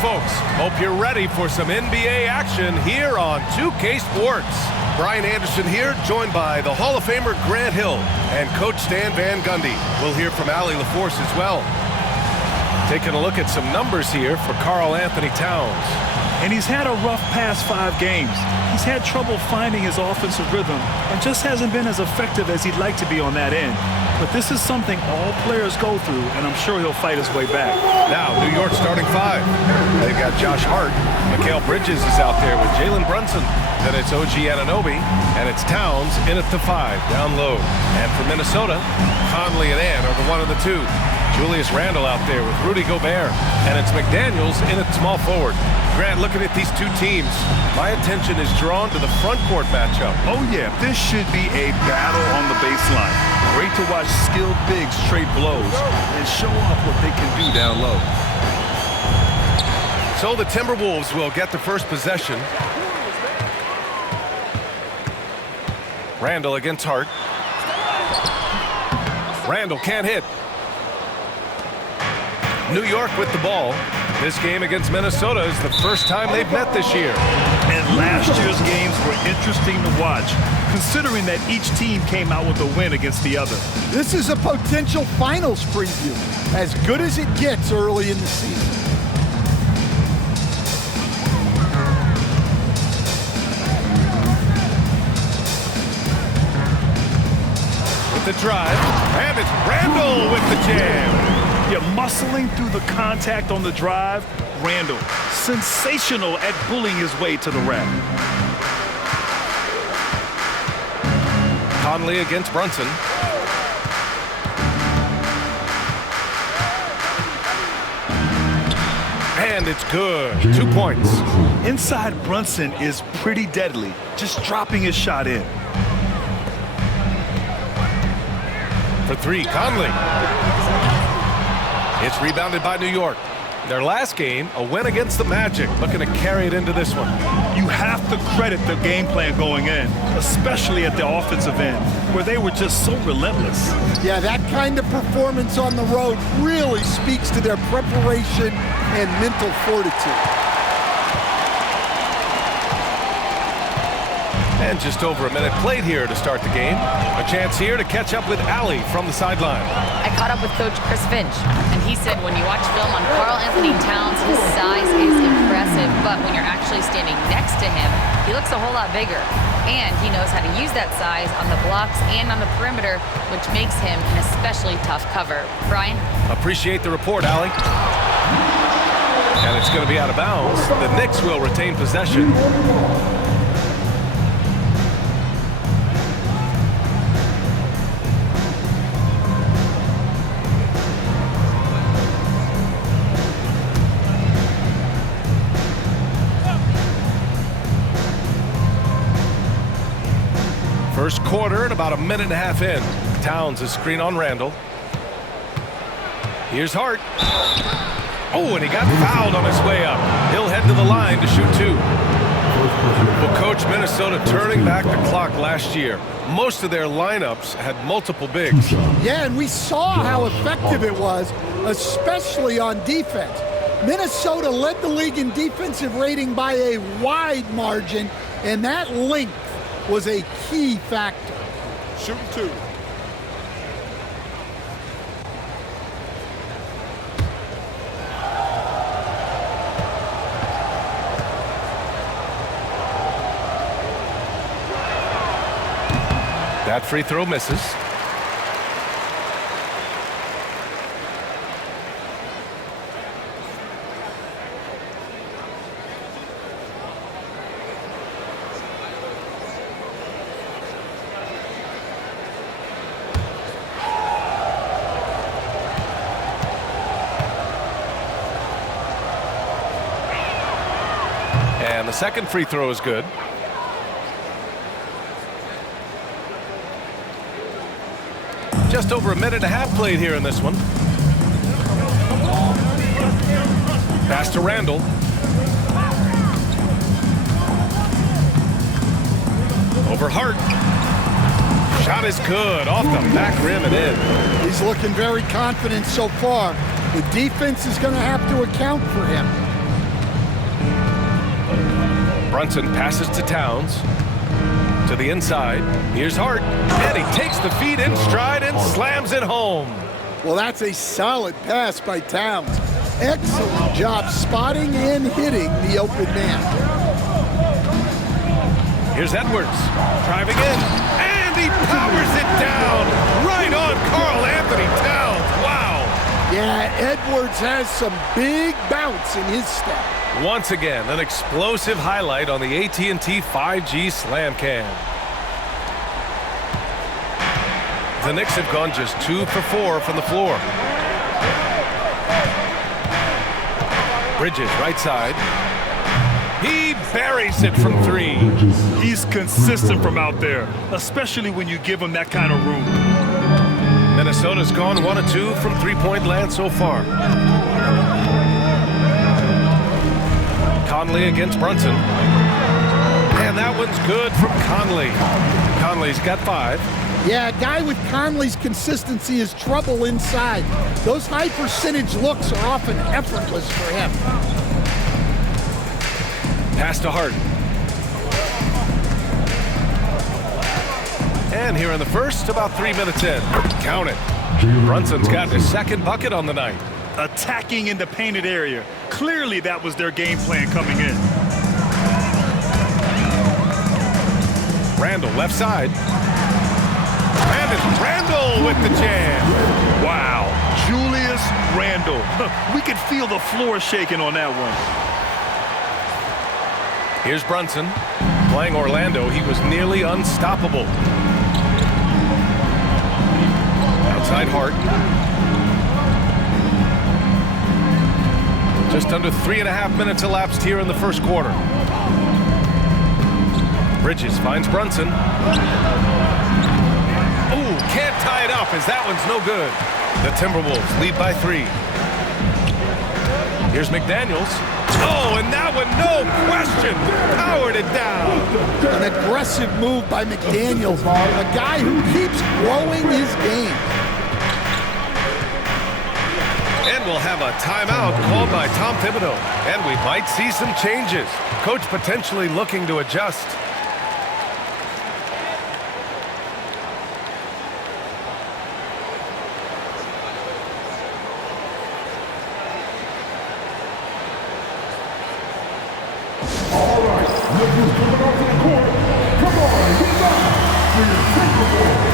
folks. Hope you're ready for some NBA action here on 2K Sports. Brian Anderson here, joined by the Hall of Famer Grant Hill and Coach Stan Van Gundy. We'll hear from Allie LaForce as well. Taking a look at some numbers here for Karl-Anthony Towns. And he's had a rough past 5 games. He's had trouble finding his offensive rhythm and just hasn't been as effective as he'd like to be on that end. But this is something all players go through, and I'm sure he'll fight his way back. Now, New York starting 5. They've got Josh Hart. Mikal Bridges is out there with Jalen Brunson. Then it's OG Anunoby, and it's Towns in at the 5, down low. And for Minnesota, Conley and Ann are the 1 and the 2. Julius Randle out there with Rudy Gobert. And it's McDaniels in at small forward. Grant, looking at these two teams, my attention is drawn to the front court matchup. Oh, yeah, this should be a battle on the baseline. Great to watch skilled bigs trade blows and show off what they can do down low. So the Timberwolves will get the first possession. Randle against Hart. Randle can't hit. New York with the ball. This game against Minnesota is the first time they've met this year. And last year's games were interesting to watch, considering that each team came out with a win against the other. This is a potential finals preview, as good as it gets early in the season. With the drive, and it's Randle with the jam. Yeah, muscling through the contact on the drive, Randle, sensational at bullying his way to the rack. Conley against Brunson. And it's good. 2 points. Inside Brunson is pretty deadly, just dropping his shot in. For 3, Conley. It's rebounded by New York. Their last game, a win against the Magic, looking to carry it into this one. You have to credit the game plan going in, especially at the offensive end, where they were just so relentless. Yeah, that kind of performance on the road really speaks to their preparation and mental fortitude. And just over a minute played here to start the game. A chance here to catch up with Allie from the sideline. I caught up with Coach Chris Finch, and he said when you watch film on Karl-Anthony Towns, his size is impressive, but when you're actually standing next to him, he looks a whole lot bigger. And he knows how to use that size on the blocks and on the perimeter, which makes him an especially tough cover. Brian? Appreciate the report, Allie. And it's going to be out of bounds. The Knicks will retain possession. First quarter and about a minute and a half in. Towns is screen on Randle. Here's Hart. Oh, and he got fouled on his way up. He'll head to the line to shoot 2. Well, Coach, Minnesota turning back the clock last year. Most of their lineups had multiple bigs. Yeah, and we saw how effective it was, especially on defense. Minnesota led the league in defensive rating by a wide margin, and that length was a key factor. Shooting 2. That free throw misses. And the second free throw is good. Just over a minute and a half played here in this one. Pass to Randle. Over Hart. Shot is good. Off the back rim and in. He's looking very confident so far. The defense is going to have to account for him. Brunson passes to Towns. To the inside. Here's Hart. And he takes the feet in stride and slams it home. Well, that's a solid pass by Towns. Excellent job spotting and hitting the open man. Here's Edwards. Driving in. And he powers it down. Right on Karl-Anthony Towns. Wow. Yeah, Edwards has some big bounce in his step. Once again, an explosive highlight on the AT&T 5G Slam Cam. The Knicks have gone just 2 for 4 from the floor. Bridges, right side. He buries it from 3. He's consistent from out there, especially when you give him that kind of room. Minnesota's gone 1 of 2 from three-point land so far. Conley against Brunson. And that one's good from Conley. Conley's got 5. Yeah, a guy with Conley's consistency is trouble inside. Those high percentage looks are often effortless for him. Pass to Hart. And here in the first, about 3 minutes in. Count it. Brunson's got his second bucket on the night. Attacking in the painted area. Clearly that was their game plan coming in. Randall, left side. And it's Randall with the jam. Wow, Julius Randle. We could feel the floor shaking on that one. Here's Brunson. Playing Orlando, he was nearly unstoppable. Outside Hart. Just under 3.5 minutes elapsed here in the first quarter. Bridges finds Brunson. Ooh, can't tie it up as that one's no good. The Timberwolves lead by 3. Here's McDaniels. Oh, and that one, no question, powered it down. An aggressive move by McDaniels, a guy who keeps growing his game. And we'll have a timeout called by Tom Thibodeau. And we might see some changes. Coach potentially looking to adjust. All right, look who's coming onto the court. Come on, get back for your Timberwolves.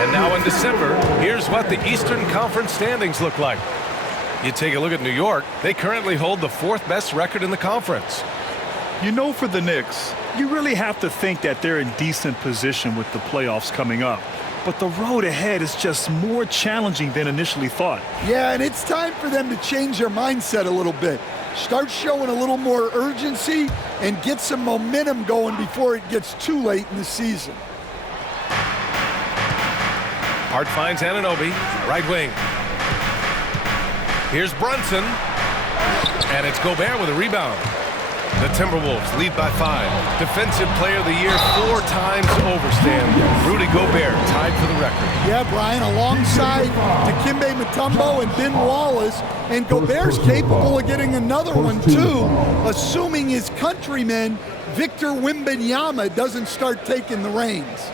And now in December, here's what the Eastern Conference standings look like. You take a look at New York, they currently hold the 4th best record in the conference. You know, for the Knicks, you really have to think that they're in decent position with the playoffs coming up. But the road ahead is just more challenging than initially thought. Yeah, and it's time for them to change their mindset a little bit. Start showing a little more urgency and get some momentum going before it gets too late in the season. Hart finds Anunoby, right wing. Here's Brunson, and it's Gobert with a rebound. The Timberwolves lead by 5. Defensive Player of the Year 4 times over, Stan. Rudy Gobert tied for the record. Yeah, Brian, alongside Dikembe Mutombo and Ben Wallace, and Gobert's capable of getting another one too, assuming his countryman Victor Wembanyama doesn't start taking the reins.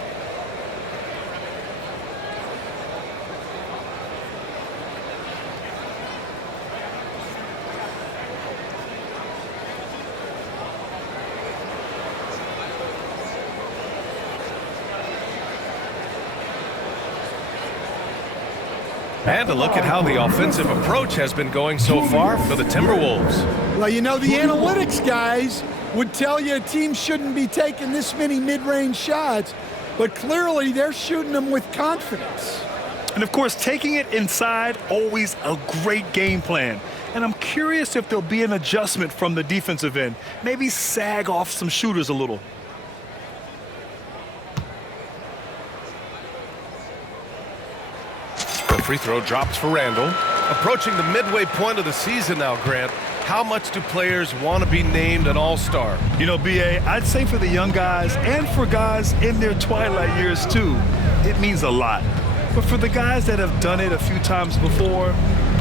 And a look at how the offensive approach has been going so far for the Timberwolves. Well, you know, the analytics guys would tell you a team shouldn't be taking this many mid-range shots, but clearly they're shooting them with confidence. And of course, taking it inside, always a great game plan. And I'm curious if there'll be an adjustment from the defensive end. Maybe sag off some shooters a little. The free throw drops for Randall. Approaching the midway point of the season now, Grant. How much do players want to be named an all-star? You know, B.A., I'd say for the young guys and for guys in their twilight years too, it means a lot. But for the guys that have done it a few times before,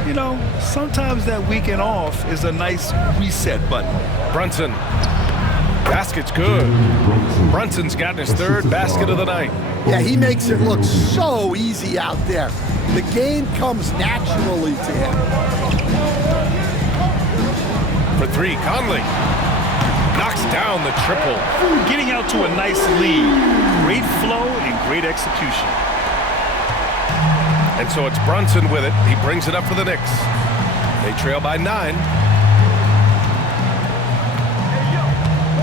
you know, sometimes that weekend off is a nice reset button. Brunson. Basket's good. Brunson's gotten his 3rd basket of the night. Yeah, he makes it look so easy out there. The game comes naturally to him. For 3, Conley. Knocks down the triple. Getting out to a nice lead. Great flow and great execution. And so it's Brunson with it. He brings it up for the Knicks. They trail by 9.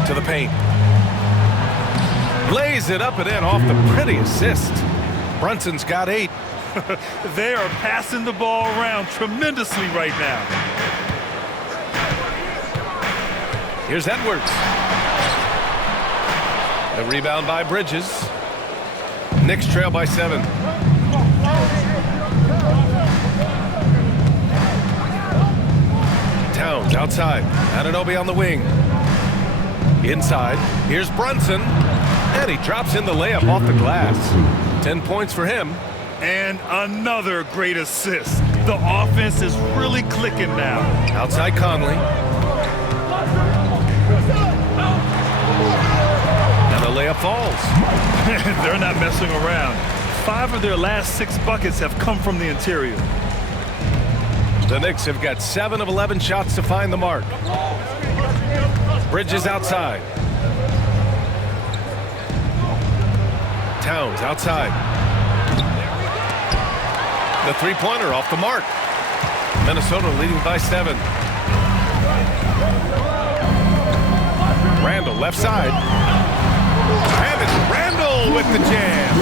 To the paint. Lays it up and in off the pretty assist. Brunson's got 8. They are passing the ball around tremendously right now. Here's Edwards. The rebound by Bridges. Knicks trail by 7. Towns outside. Anunoby on the wing. Inside. Here's Brunson. And he drops in the layup off the glass. 10 points for him. And another great assist. The offense is really clicking now. Outside Conley. And the layup falls. They're not messing around. 5 of their last 6 buckets have come from the interior. The Knicks have got 7 of 11 shots to find the mark. Bridges outside. Towns outside. The three-pointer off the mark. Minnesota leading by 7. Randall left side. And it's Randall with the jam.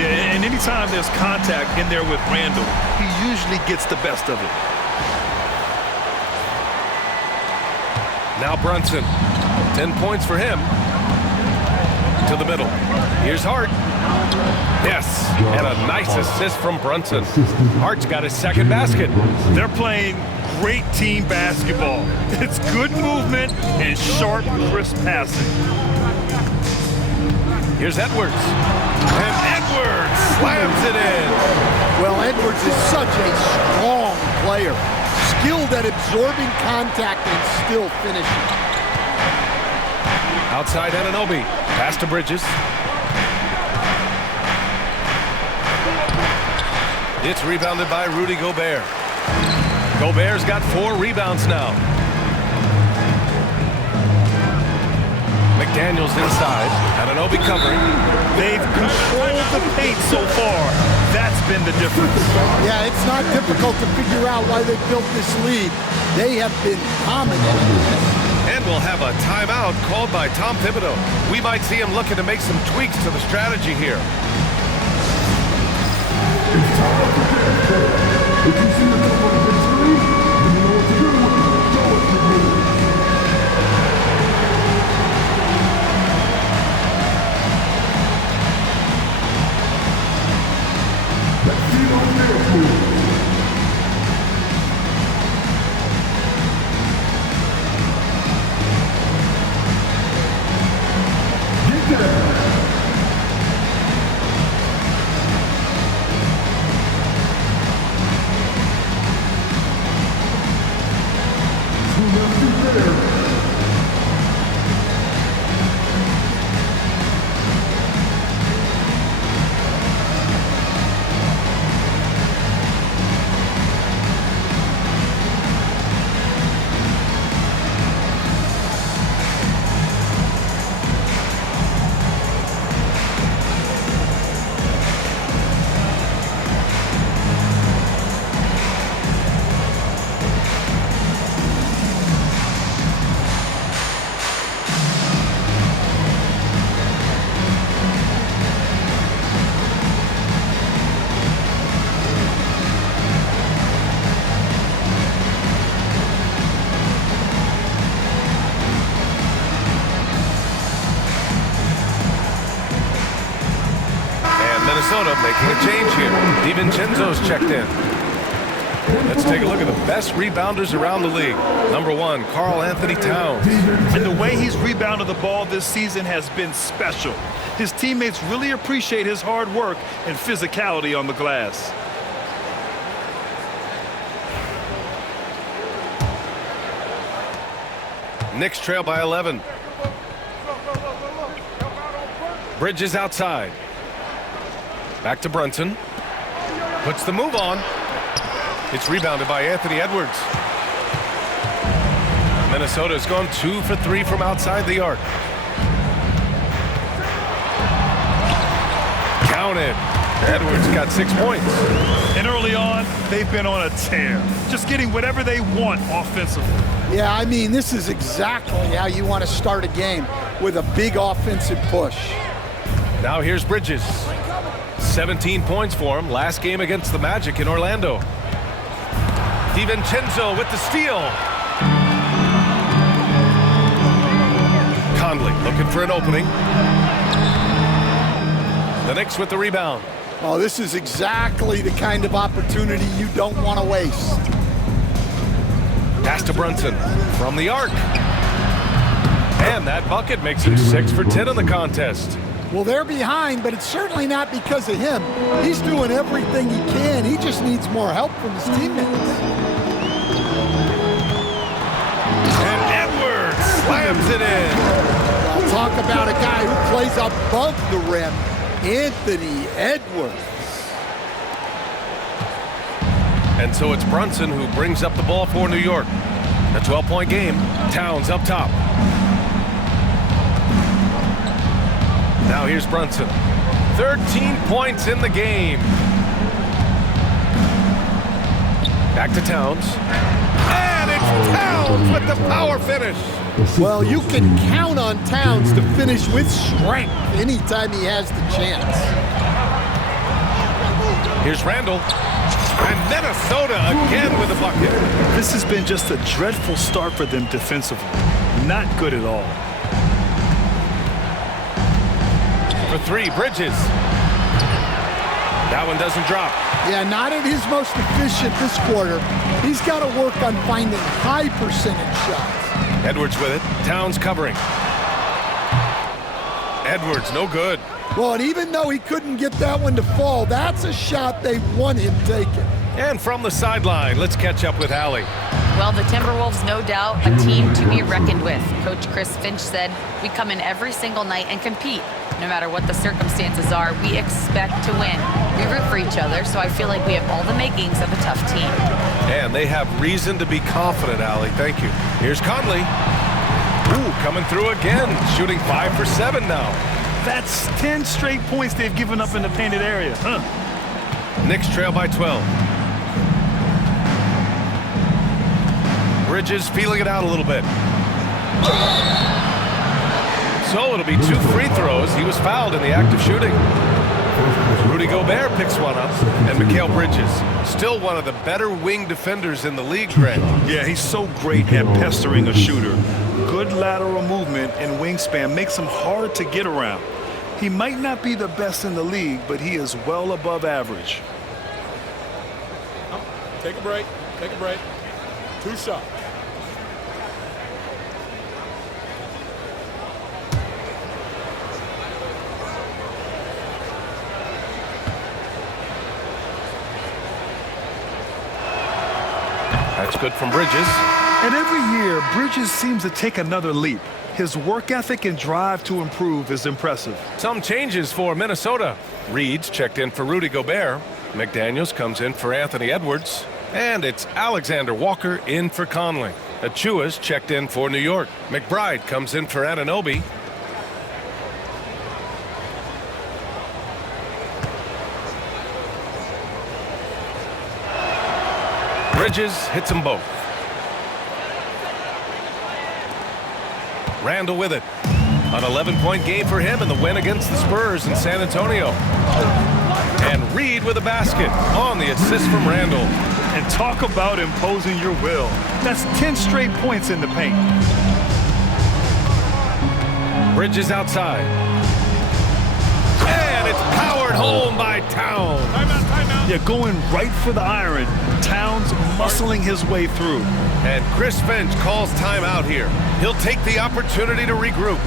Yeah, and anytime there's contact in there with Randall, he usually gets the best of it. Now Brunson. 10 points for him. To the middle. Here's Hart. Yes, and a nice assist from Brunson. Hart's got his 2nd basket. They're playing great team basketball. It's good movement and sharp, crisp passing. Here's Edwards. And Edwards slams it in. Well, Edwards is such a strong player. Skilled at absorbing contact and still finishing. Outside Anunoby. Pass to Bridges. It's rebounded by Rudy Gobert. Gobert's got 4 rebounds now. McDaniels inside. Anunoby covering. They've controlled the paint so far. That's been the difference. Yeah, it's not difficult to figure out why they built this lead. They have been dominant. And we'll have a timeout called by Tom Thibodeau. We might see him looking to make some tweaks to the strategy here. It's time to get If you see the number of victory, you know what to do. Show us your moves. Let's see those dance moves. making a change here. DiVincenzo's checked in. Let's take a look at the best rebounders around the league. Number 1, Karl-Anthony Towns. And the way he's rebounded the ball this season has been special. His teammates really appreciate his hard work and physicality on the glass. Knicks trail by 11. Bridges outside. Back to Brunson. Puts the move on. It's rebounded by Anthony Edwards. Minnesota's gone 2 for 3 from outside the arc. Counted. Edwards got 6 points. And early on, they've been on a tear, just getting whatever they want offensively. Yeah, I mean, this is exactly how you want to start a game, with a big offensive push. Now here's Bridges. 17 points for him last game against the Magic in Orlando. DiVincenzo with the steal. Conley looking for an opening. The Knicks with the rebound. Oh, this is exactly the kind of opportunity you don't want to waste. Pass to Brunson from the arc. And that bucket makes it 6 for 10 in the contest. Well, they're behind, but it's certainly not because of him. He's doing everything he can. He just needs more help from his teammates. And Edwards slams it in. I'll talk about a guy who plays above the rim, Anthony Edwards. And so it's Brunson who brings up the ball for New York. A 12-point game. Towns up top. Now here's Brunson. 13 points in the game. Back to Towns. And it's Towns with the power finish. Well, you can count on Towns to finish with strength anytime he has the chance. Here's Randall. And Minnesota again with a bucket. This has been just a dreadful start for them defensively. Not good at all. For 3, Bridges. That one doesn't drop. Yeah, not at his most efficient this quarter. He's got to work on finding high percentage shots. Edwards with it. Towns covering. Edwards, no good. Well, and even though he couldn't get that one to fall, that's a shot they want him taking. And from the sideline, let's catch up with Allie. Well, the Timberwolves, no doubt, a team to be reckoned with. Coach Chris Finch said, "We come in every single night and compete. No matter what the circumstances are, we expect to win. We root for each other, so I feel like we have all the makings of a tough team." And they have reason to be confident, Allie. Thank you. Here's Conley. Ooh, coming through again, shooting 5 for 7 now. That's 10 straight points they've given up in the painted area. Knicks trail by 12. Bridges feeling it out a little bit. So it'll be 2 free throws. He was fouled in the act of shooting. Rudy Gobert picks one up, and Mikal Bridges, still one of the better wing defenders in the league, Greg. Yeah, he's so great at pestering a shooter. Good lateral movement and wingspan makes him hard to get around. He might not be the best in the league, but he is well above average. Take a break. Take a break. 2 shots. That's good from Bridges. And every year, Bridges seems to take another leap. His work ethic and drive to improve is impressive. Some changes for Minnesota. Reed's checked in for Rudy Gobert. McDaniels comes in for Anthony Edwards. And it's Alexander Walker in for Conley. Achua's checked in for New York. McBride comes in for Anunoby. Bridges hits them both. Randall with it. An 11-point game for him in the win against the Spurs in San Antonio. And Reed with a basket on the assist from Randall. And talk about imposing your will. That's 10 straight points in the paint. Bridges outside. And it's powered home by Towns. Timeout. Yeah, going right for the iron. Towns muscling his way through. And Chris Finch calls timeout here. He'll take the opportunity to regroup.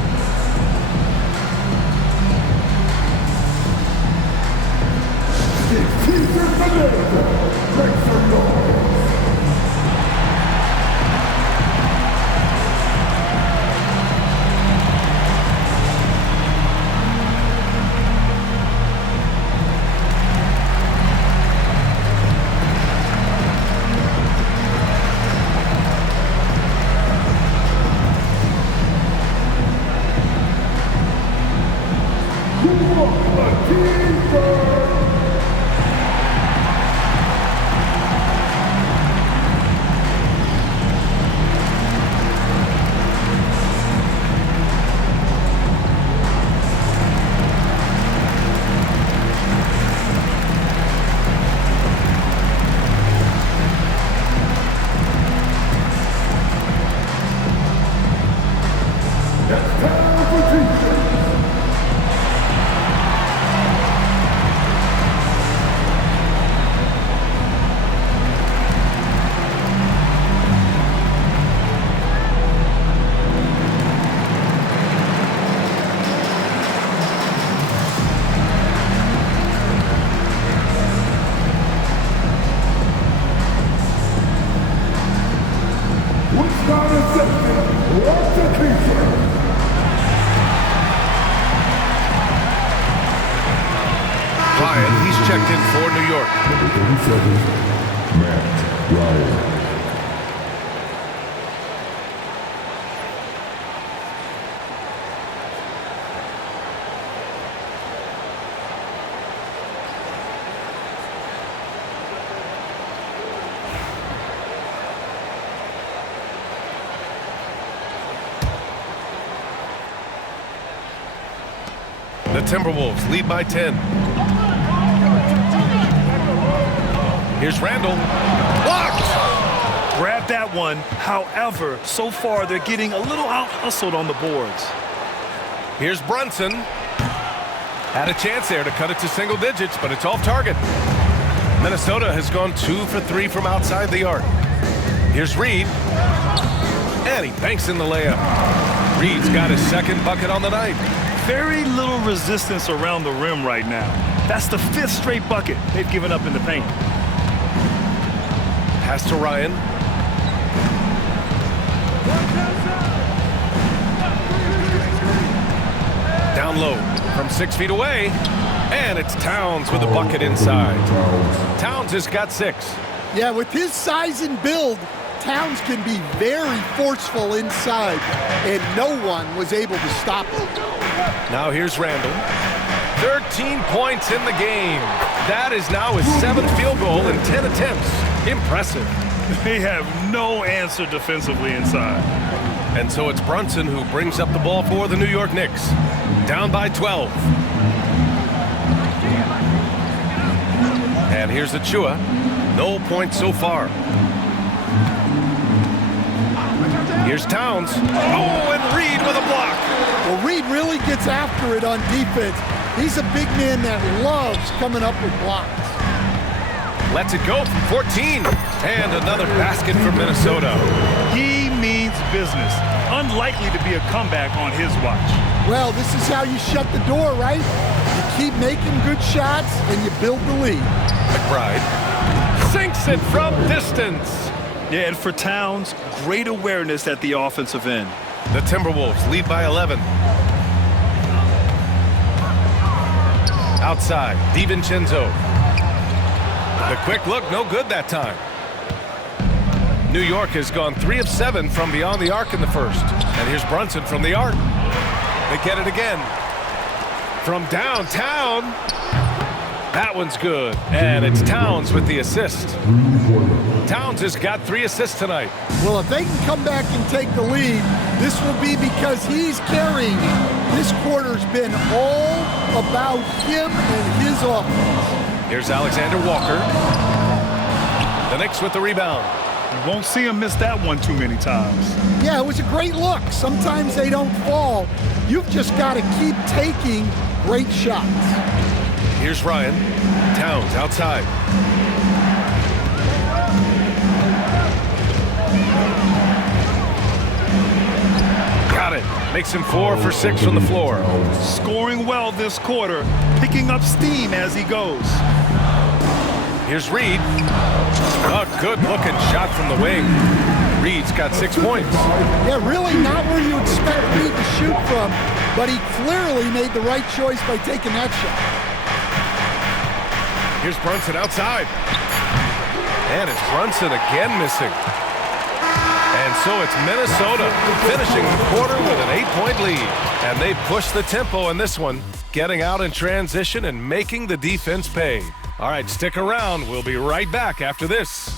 Make some noise. Ryan, he's checked in for New York. Number 37, Matt Ryan. The Timberwolves lead by 10. Here's Randall. Blocked! Grab that one. However, so far they're getting a little out-hustled on the boards. Here's Brunson. Had a chance there to cut it to single digits, but it's off target. Minnesota has gone 2 for 3 from outside the arc. Here's Reed. And he banks in the layup. Reed's got his second bucket on the night. Very little resistance around the rim right now. That's the 5th straight bucket they've given up in the paint. Pass to Ryan. Down low from 6 feet away. And it's Towns with a bucket inside. Towns has got 6. Yeah, with his size and build, Towns can be very forceful inside, and no one was able to stop him. Now here's Randall. 13 points in the game. That is now his 7th field goal in 10 attempts. Impressive. They have no answer defensively inside. And so it's Brunson who brings up the ball for the New York Knicks. Down by 12. And here's Achua. No points so far. Here's Towns. Oh, and Reed with a block. Well, Reed really gets after it on defense. He's a big man that loves coming up with blocks. Lets it go from 14. And another basket for Minnesota. He means business. Unlikely to be a comeback on his watch. Well, this is how you shut the door, right? You keep making good shots and you build the lead. McBride sinks it from distance. Yeah, and for Towns, great awareness at the offensive end. The Timberwolves lead by 11. Outside, DiVincenzo. The quick look, no good that time. New York has gone 3 of 7 from beyond the arc in the first. And here's Brunson from the arc. They get it again. From downtown. That one's good. And it's Towns with the assist. Towns has got 3 assists tonight. Well, if they can come back and take the lead, this will be because he's carrying it. This quarter's been all about him and his offense. Here's Alexander Walker. The Knicks with the rebound. You won't see him miss that one too many times. Yeah, it was a great look. Sometimes they don't fall. You've just got to keep taking great shots. Here's Ryan. Towns outside. Got it. Makes him 4 for 6 from the floor. Scoring well this quarter, picking up steam as he goes. Here's Reed. A good-looking shot from the wing. Reed's got 6 points. Yeah, really not where you expect Reed to shoot from, but he clearly made the right choice by taking that shot. Here's Brunson outside. And it's Brunson again missing. And so it's Minnesota finishing the quarter with an 8-point lead. And they push the tempo in this one, getting out in transition and making the defense pay. All right, stick around. We'll be right back after this.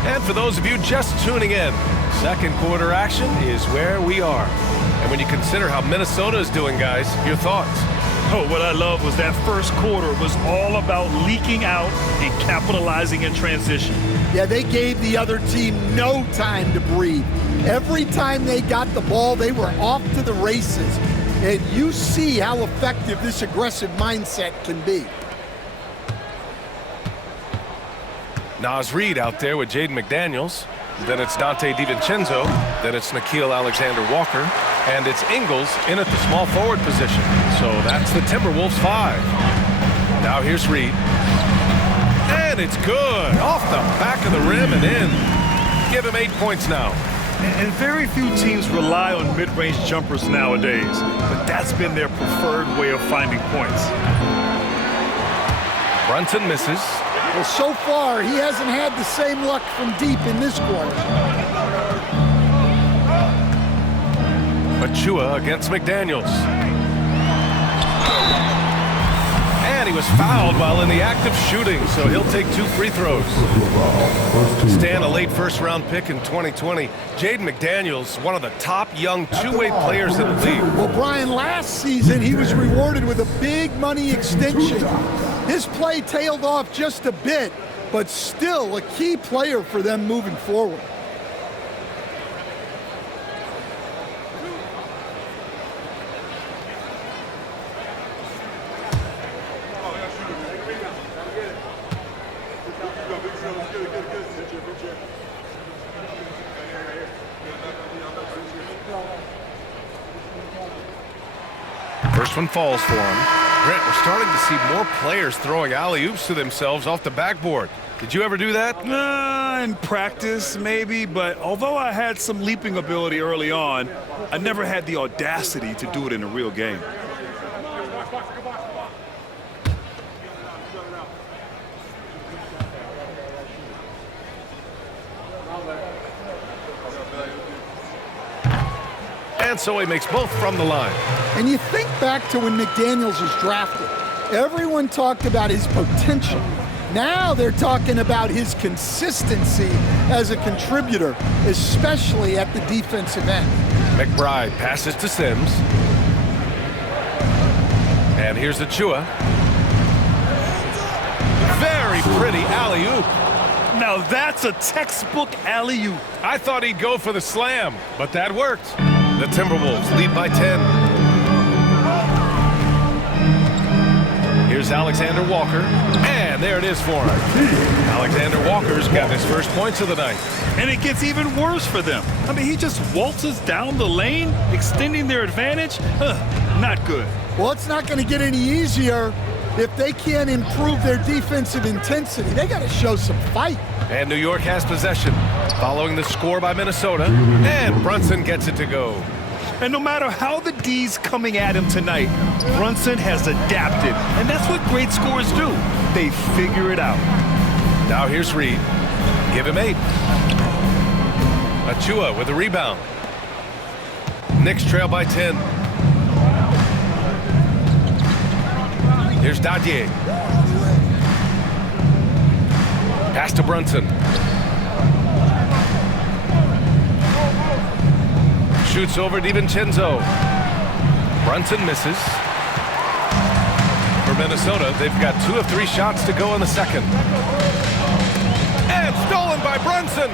And for those of you just tuning in, second quarter action is where we are. And when you consider how Minnesota is doing, guys, your thoughts? Oh, what I love was that first quarter was all about leaking out and capitalizing in transition. Yeah, they gave the other team no time to breathe. Every time they got the ball, they were off to the races. And you see how effective this aggressive mindset can be. Naz Reid out there with Jaden McDaniels. Then it's Dante DiVincenzo. Then it's Nickeil Alexander-Walker. And it's Ingles in at the small forward position. So that's the Timberwolves 5. Now here's Reid. And it's good. Off the back of the rim and in. Give him 8 points now. And very few teams rely on mid-range jumpers nowadays, but that's been their preferred way of finding points. Brunson misses. Well, so far, he hasn't had the same luck from deep in this quarter. Achua against McDaniels. And he was fouled while in the act of shooting, so he'll take 2 free throws. Stan, a late first-round pick in 2020. Jaden McDaniels, one of the top young two-way players in the league. Well, Brian, last season, he was rewarded with a big money extension. His play tailed off just a bit, but still a key player for them moving forward. First one falls for him. Grant, we're starting to see more players throwing alley-oops to themselves off the backboard. Did you ever do that? In practice, maybe, but although I had some leaping ability early on, I never had the audacity to do it in a real game. And so he makes both from the line. And you think back to when McDaniels was drafted. Everyone talked about his potential. Now they're talking about his consistency as a contributor, especially at the defensive end. McBride passes to Sims. And here's Achua. Very pretty alley-oop. Now that's a textbook alley-oop. I thought he'd go for the slam, but that worked. The Timberwolves lead by 10. Here's Alexander Walker, and there it is for him. Alexander Walker's got his first points of the night. And it gets even worse for them. I mean, he just waltzes down the lane, extending their advantage. Not good. Well, it's not going to get any easier if they can't improve their defensive intensity. They got to show some fight. And New York has possession, following the score by Minnesota, and Brunson gets it to go. And no matter how the D's coming at him tonight, Brunson has adapted. And that's what great scorers do. They figure it out. Now here's Reid. Give him 8. Achua with a rebound. Knicks trail by 10. Here's Dadier. Pass to Brunson. shoots over DiVincenzo. Brunson misses. For Minnesota, they've got 2 of 3 shots to go in the second. And stolen by Brunson.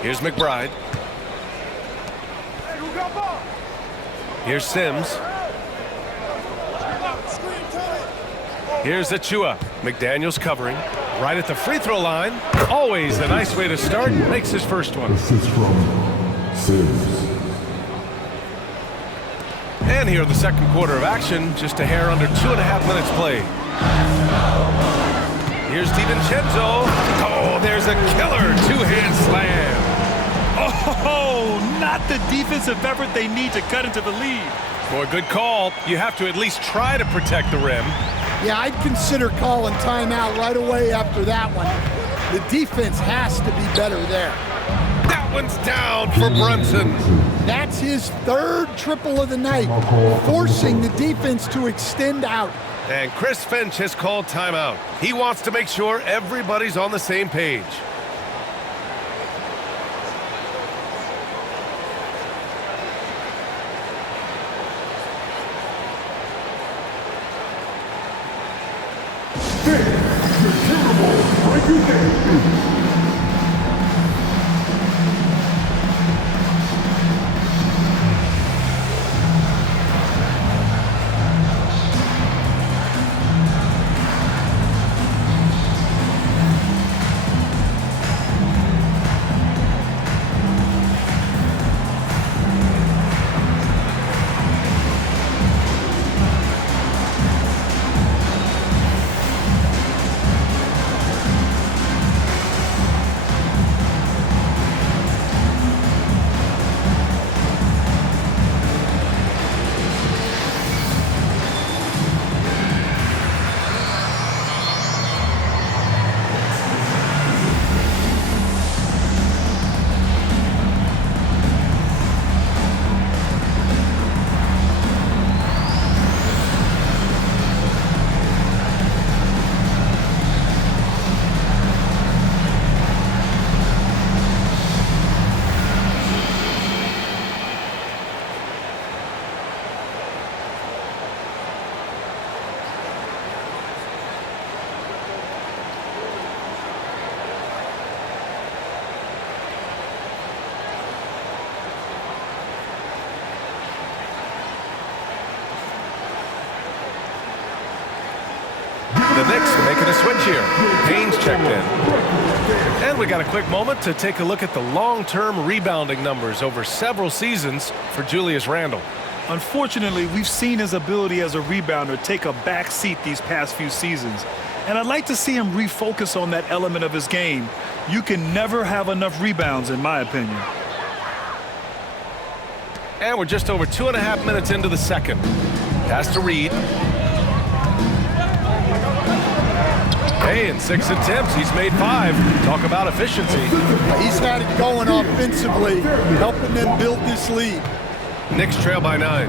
Here's McBride. Here's Sims. Here's Achua. McDaniels covering. Right at the free throw line. Always a nice way to start. Makes his first one. This is from Sims. And here in the second quarter of action, just a hair under 2.5 minutes played. Here's DiVincenzo. Oh, there's a killer two-hand slam. Oh, not the defensive effort they need to cut into the lead. Boy, good call. You have to at least try to protect the rim. Yeah, I'd consider calling timeout right away after that one. The defense has to be better there. That one's down for Brunson. That's his 3rd triple of the night, forcing the defense to extend out. And Chris Finch has called timeout. He wants to make sure everybody's on the same page. The Timberwolves break your game. The Knicks making a switch here. Payne's checked in. And we got a quick moment to take a look at the long-term rebounding numbers over several seasons for Julius Randle. Unfortunately, we've seen his ability as a rebounder take a back seat these past few seasons. And I'd like to see him refocus on that element of his game. You can never have enough rebounds, in my opinion. And we're just over 2.5 minutes into the second. Pass to Reed. Hey, in 6 attempts, he's made 5. Talk about efficiency. He's had it going offensively, helping them build this lead. Knicks trail by 9.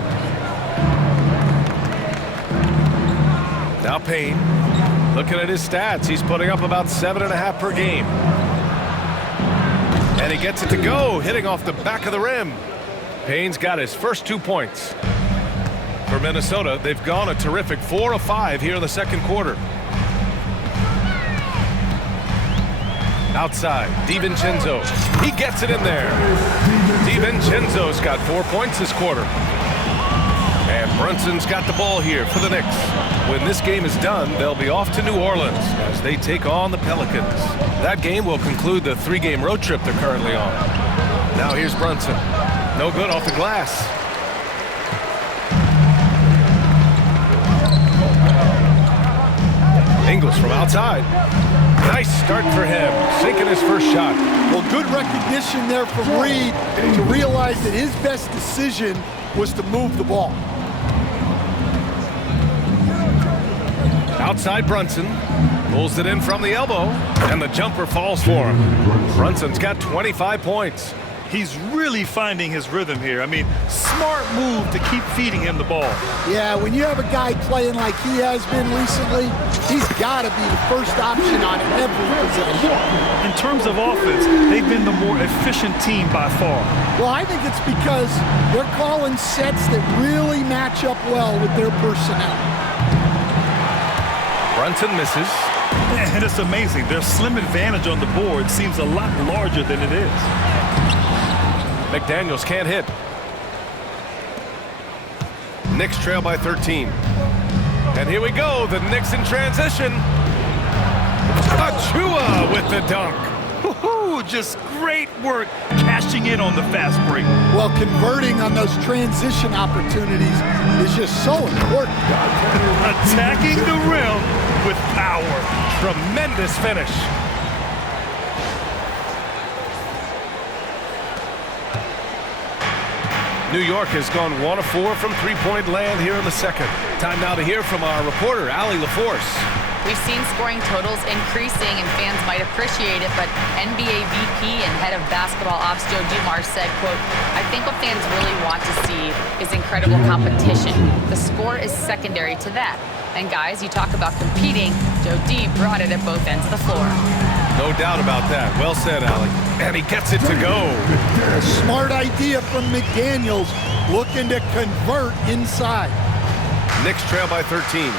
Now Payne. Looking at his stats, he's putting up about 7.5 per game. And he gets it to go, hitting off the back of the rim. Payne's got his first 2 points. For Minnesota, they've gone a terrific 4 of 5 here in the second quarter. Outside, DiVincenzo. He gets it in there. DiVincenzo's got 4 points this quarter. And Brunson's got the ball here for the Knicks. When this game is done, they'll be off to New Orleans as they take on the Pelicans. That game will conclude the 3-game road trip they're currently on. Now here's Brunson. No good off the glass. Ingles from outside. Nice start for him, sinking his first shot. Well, good recognition there from Reed to realize that his best decision was to move the ball. Outside Brunson, pulls it in from the elbow, and the jumper falls for him. Brunson's got 25 points. He's really finding his rhythm here. I mean, smart move to keep feeding him the ball. Yeah, when you have a guy playing like he has been recently, he's got to be the first option on every possession. In terms of offense, they've been the more efficient team by far. Well, I think it's because they're calling sets that really match up well with their personnel. Brunson misses. And it's amazing. Their slim advantage on the board seems a lot larger than it is. McDaniels can't hit. Knicks trail by 13. And here we go, the Knicks in transition. Achua with the dunk. Woohoo! Just great work cashing in on the fast break. Well, converting on those transition opportunities is just so important. Attacking the rim with power. Tremendous finish. New York has gone 1 of 4 from three-point land here in the second. Time now to hear from our reporter, Allie LaForce. We've seen scoring totals increasing, and fans might appreciate it, but NBA VP and head of basketball ops Joe Dumars said, quote, "I think what fans really want to see is incredible competition. The score is secondary to that. And guys, you talk about competing, Joe D brought it at both ends of the floor." No doubt about that. Well said, Allie. And he gets it to go. A smart idea from McDaniels, looking to convert inside. Knicks trail by 13.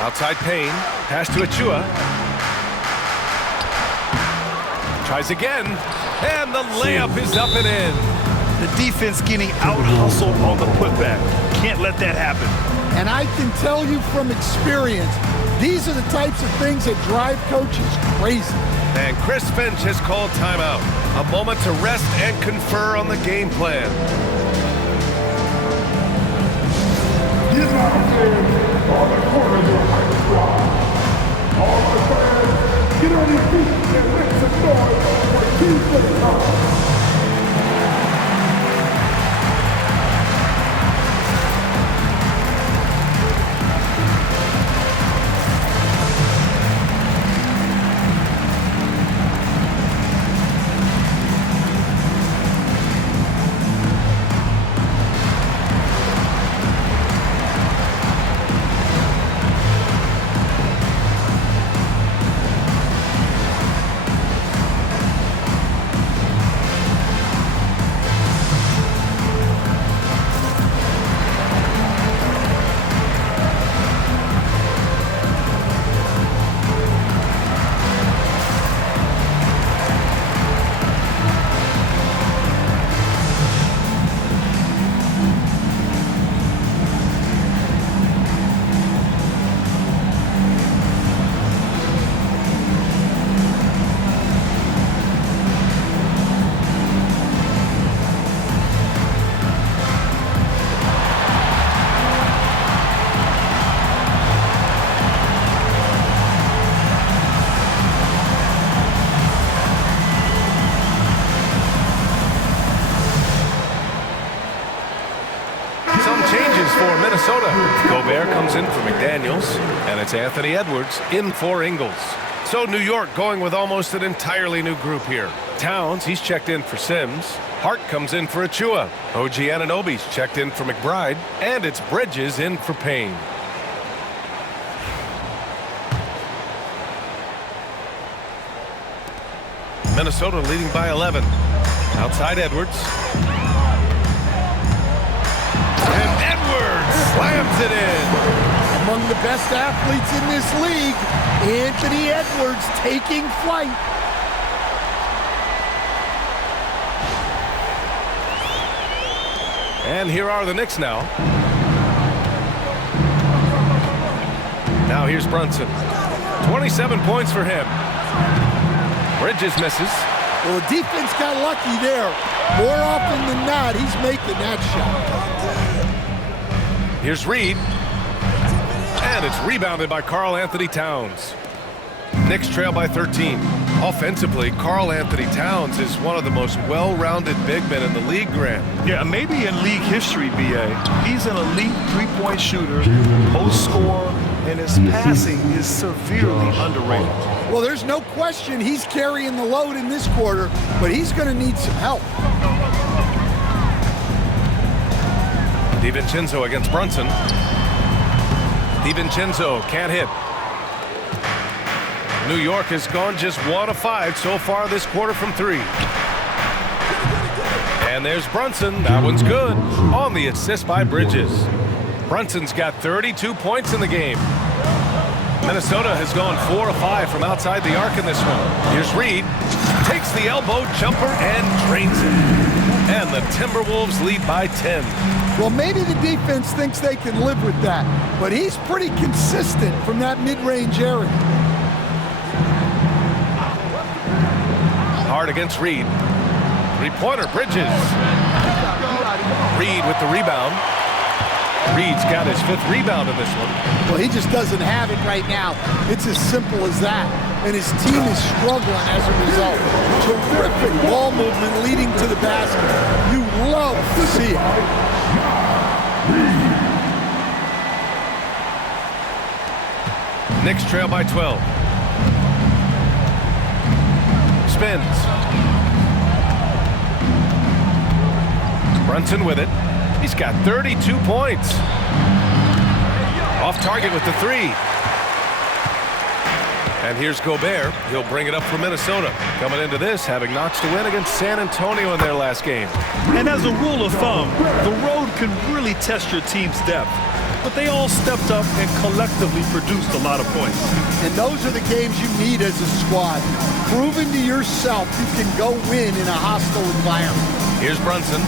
Outside Payne. Pass to Achua. Tries again. And the layup is up and in. The defense getting out-hustled on the putback. Can't let that happen. And I can tell you from experience, these are the types of things that drive coaches crazy. And Chris Finch has called timeout. A moment to rest and confer on the game plan. Get out there on the corners of Hyper Squad. All the fans, get on your feet and make some noise for Tuesday night. For Minnesota, Gobert comes in for McDaniels, and it's Anthony Edwards in for Ingles. So New York going with almost an entirely new group here. Towns, he's checked in for Sims. Hart comes in for Achua. OG Anunoby's checked in for McBride, and it's Bridges in for Payne. Minnesota leading by 11. Outside Edwards. Slams it in. Among the best athletes in this league, Anthony Edwards taking flight. And here are the Knicks now. Now here's Brunson. 27 points for him. Bridges misses. Well, the defense got lucky there. More often than not, he's making that shot. Here's Reed. And it's rebounded by Karl-Anthony Towns. Knicks trail by 13. Offensively, Karl-Anthony Towns is one of the most well-rounded big men in the league, Grant. Yeah, maybe in league history, B.A. He's an elite three-point shooter, post scorer, and his passing is severely underrated. Well, there's no question he's carrying the load in this quarter, but he's going to need some help. DiVincenzo against Brunson. DiVincenzo can't hit. New York has gone just 1 of 5 so far this quarter from 3. And there's Brunson. That one's good. On the assist by Bridges. Brunson's got 32 points in the game. Minnesota has gone 4 of 5 from outside the arc in this one. Here's Reed. Takes the elbow jumper and drains it. And the Timberwolves lead by 10. Well, maybe the defense thinks they can live with that, but he's pretty consistent from that mid-range area. Hard against Reed. Three-pointer, Bridges. Reed with the rebound. Reed's got his 5th rebound in this one. Well, he just doesn't have it right now. It's as simple as that. And his team is struggling as a result. Terrific ball movement leading to the basket. You love to see it. Knicks trail by 12. Spins. Brunson with it. He's got 32 points. Off target with the 3. And here's Gobert. He'll bring it up for Minnesota. Coming into this, having notched a win against San Antonio in their last game. And as a rule of thumb, the road can really test your team's depth. But they all stepped up and collectively produced a lot of points. And those are the games you need as a squad. Proving to yourself you can go win in a hostile environment. Here's Brunson.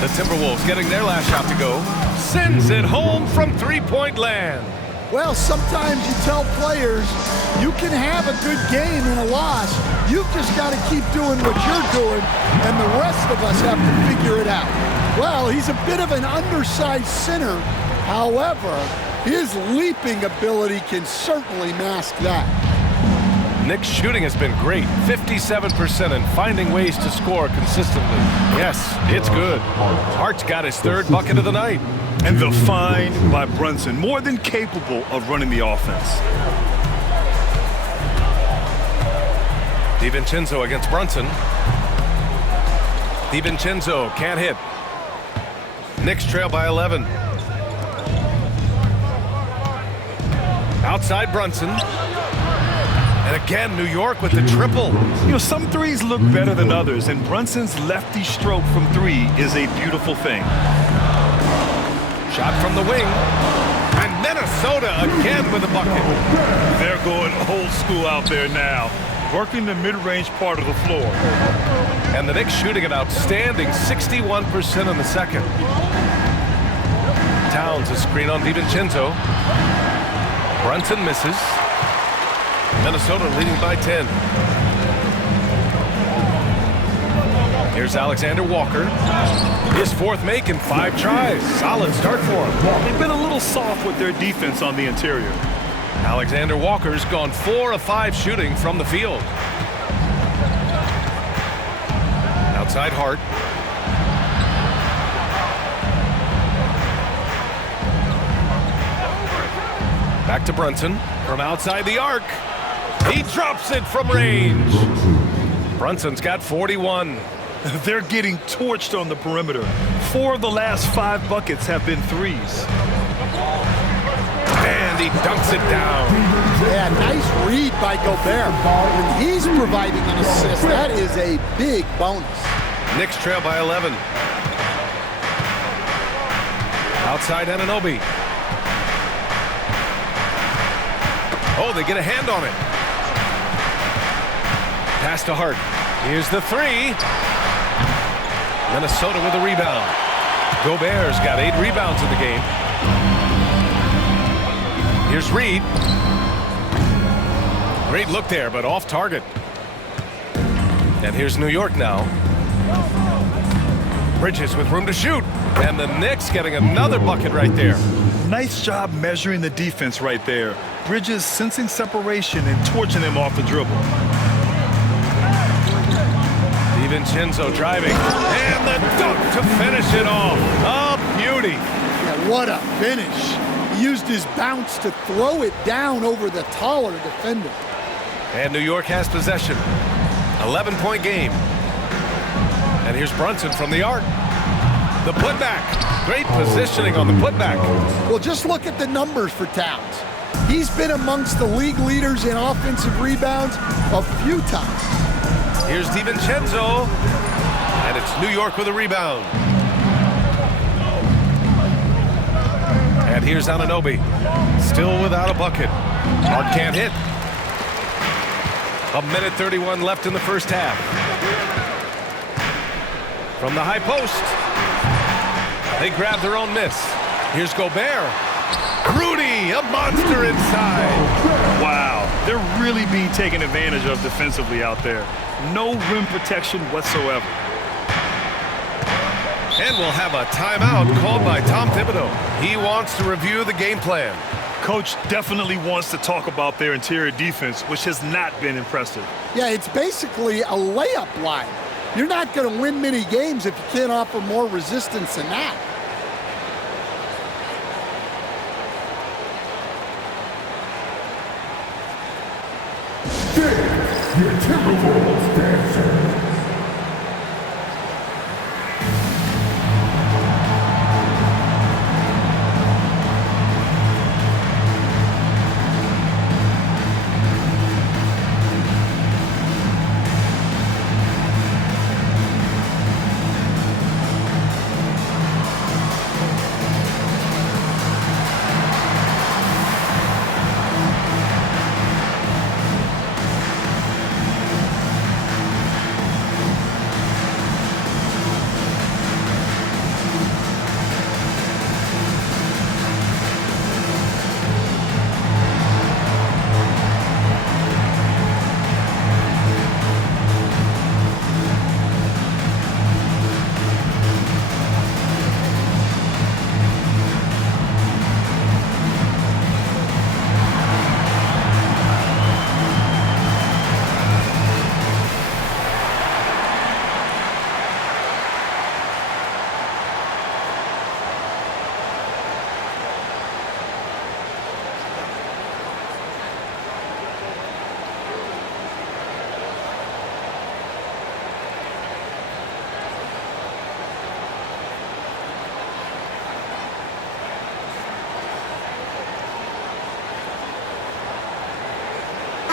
The Timberwolves getting their last shot to go. Sends it home from three-point land. Well, sometimes you tell players you can have a good game in a loss. You've just got to keep doing what you're doing, and the rest of us have to figure it out. Well, he's a bit of an undersized center. However, his leaping ability can certainly mask that. Knicks' shooting has been great, 57%, and finding ways to score consistently. Yes, it's good. Hart's got his 3rd bucket of the night. And the find by Brunson, more than capable of running the offense. DiVincenzo against Brunson. DiVincenzo can't hit. Knicks trail by 11. Outside Brunson. And again, New York with the triple. You know, some threes look better than others, and Brunson's lefty stroke from 3 is a beautiful thing. Shot from the wing. And Minnesota again with a bucket. They're going old school out there now, working the mid-range part of the floor. And the Knicks shooting an outstanding 61% in the second. Towns a screen on DiVincenzo. Brunson misses. Minnesota leading by 10. Here's Alexander Walker. His 4th make in 5 tries. Solid start for him. They've been a little soft with their defense on the interior. Alexander Walker's gone 4 of 5 shooting from the field. Outside Hart. Back to Brunson from outside the arc. He drops it from range. Brunson's got 41. They're getting torched on the perimeter. 4 of the last 5 buckets have been 3s. And he dunks it down. Yeah, nice read by Gobert. When he's providing an assist, that is a big bonus. Knicks trail by 11. Outside Anunoby. Oh, they get a hand on it. Pass to Hart. Here's the 3. Minnesota with a rebound. Gobert's got 8 rebounds in the game. Here's Reed. Great look there, but off target. And here's New York now. Bridges with room to shoot. And the Knicks getting another bucket right there. Nice job measuring the defense right there. Bridges sensing separation and torching him off the dribble. DiVincenzo driving. And the dunk to finish it off. A beauty. Yeah, what a finish. He used his bounce to throw it down over the taller defender. And New York has possession. 11-point game. And here's Brunson from the arc. The putback. Great positioning on the putback. Well, just look at the numbers for Towns. He's been amongst the league leaders in offensive rebounds a few times. Here's DiVincenzo. And it's New York with a rebound. And here's Anunoby. Still without a bucket. Hart can't hit. 1:31 left in the first half. From the high post. They grab their own miss. Here's Gobert. Rudy, a monster inside. Wow, they're really being taken advantage of defensively out there. No rim protection whatsoever. And we'll have a timeout called by Tom Thibodeau. He wants to review the game plan. Coach definitely wants to talk about their interior defense, which has not been impressive. Yeah, it's basically a layup line. You're not going to win many games if you can't offer more resistance than that. Your Timberwolves dancer.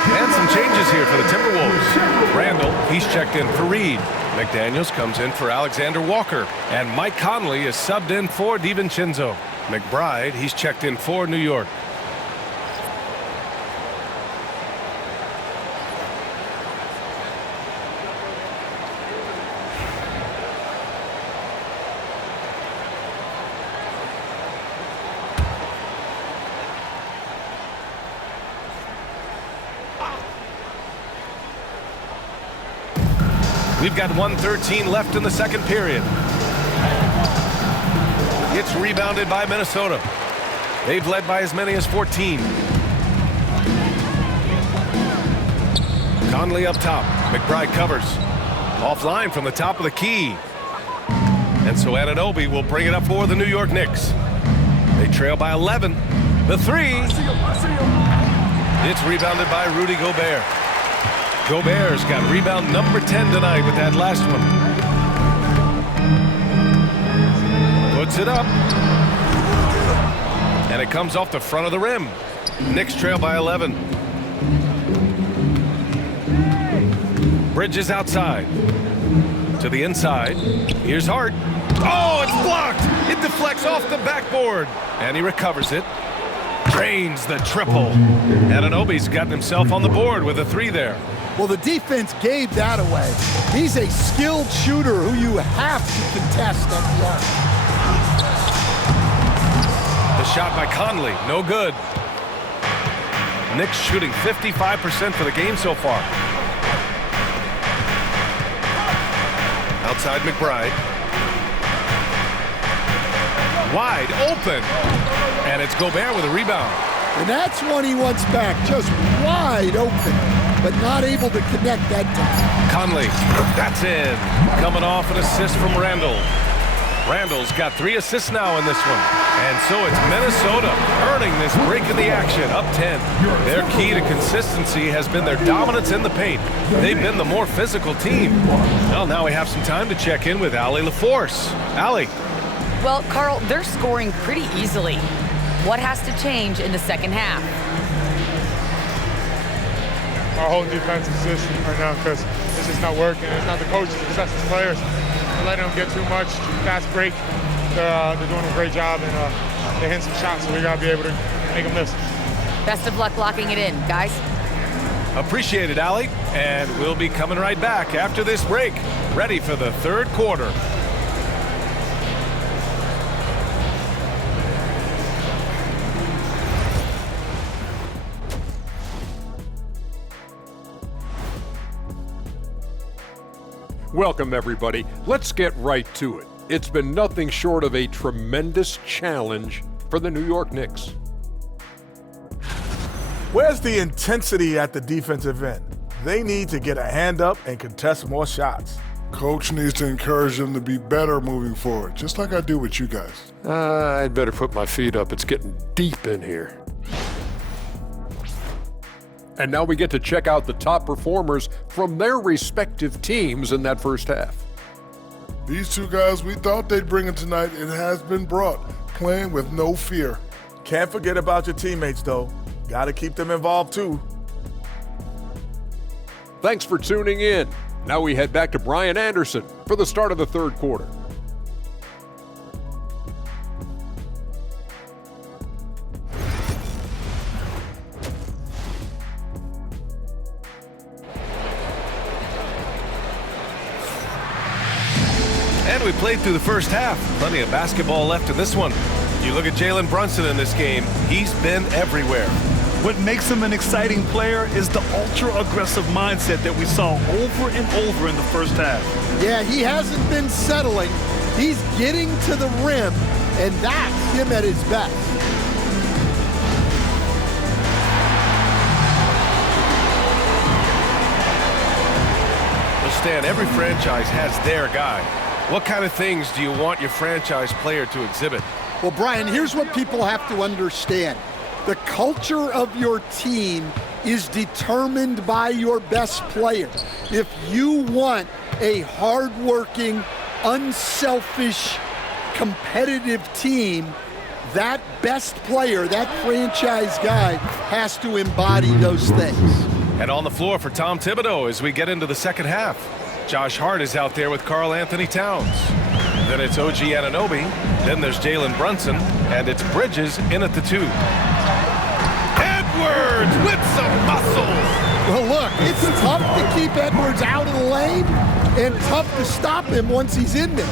And some changes here for the Timberwolves. Randall, he's checked in for Reed. McDaniels comes in for Alexander Walker. And Mike Conley is subbed in for DiVincenzo. McBride, he's checked in for New York. We've got 1:13 left in the second period. It's rebounded by Minnesota. They've led by as many as 14. Conley up top. McBride covers. Offline from the top of the key. And so Anunoby will bring it up for the New York Knicks. They trail by 11. The three. It's rebounded by Rudy Gobert. Gobert's got rebound number 10 tonight with that last one. Puts it up. And it comes off the front of the rim. Knicks trail by 11. Bridges outside. To the inside. Here's Hart. Oh, it's blocked. It deflects off the backboard. And he recovers it. Drains the triple. Anunoby's gotten himself on the board with a three there. Well, the defense gave that away. He's a skilled shooter who you have to contest at the arc. The shot by Conley, no good. Knicks shooting 55% for the game so far. Outside McBride. Wide open. And it's Gobert with a rebound. And that's one he wants back, just wide open, but not able to connect that time. Conley, that's in. Coming off an assist from Randall. Randall's got 3 assists now in this one. And so it's Minnesota earning this break in the action, up 10. Their key to consistency has been their dominance in the paint. They've been the more physical team. Well, now we have some time to check in with Allie LaForce. Allie. Well, Carl, they're scoring pretty easily. What has to change in the second half? Our whole defensive system right now, because it's just not working. It's not the coaches, it's us as players. We're letting them get too much, fast break. They're doing a great job, and they're hitting some shots, so we got to be able to make them miss. Best of luck locking it in, guys. Appreciate it, Allie. And we'll be coming right back after this break, ready for the third quarter. Welcome, everybody. Let's get right to it. It's been nothing short of a tremendous challenge for the New York Knicks. Where's the intensity at the defensive end? They need to get a hand up and contest more shots. Coach needs to encourage them to be better moving forward, just like I do with you guys. I'd better put my feet up. It's getting deep in here. And now we get to check out the top performers from their respective teams in that first half. These two guys we thought they'd bring in tonight, it has been brought, playing with no fear. Can't forget about your teammates, though. Got to keep them involved, too. Thanks for tuning in. Now we head back to Brian Anderson for the start of the third quarter. And we played through the first half. Plenty of basketball left in this one. You look at Jalen Brunson in this game, he's been everywhere. What makes him an exciting player is the ultra-aggressive mindset that we saw over and over in the first half. Yeah, he hasn't been settling. He's getting to the rim, and that's him at his best. Well, Stan, every franchise has their guy. What kind of things do you want your franchise player to exhibit? Well, Brian, here's what people have to understand. The culture of your team is determined by your best player. If you want a hardworking, unselfish, competitive team, that best player, that franchise guy, has to embody those things. And on the floor for Tom Thibodeau as we get into the second half. Josh Hart is out there with Karl-Anthony Towns. Then it's OG Anunoby. Then there's Jalen Brunson. And it's Bridges in at the 2. Edwards with some muscle. Well, look, it's tough to keep Edwards out of the lane and tough to stop him once he's in there.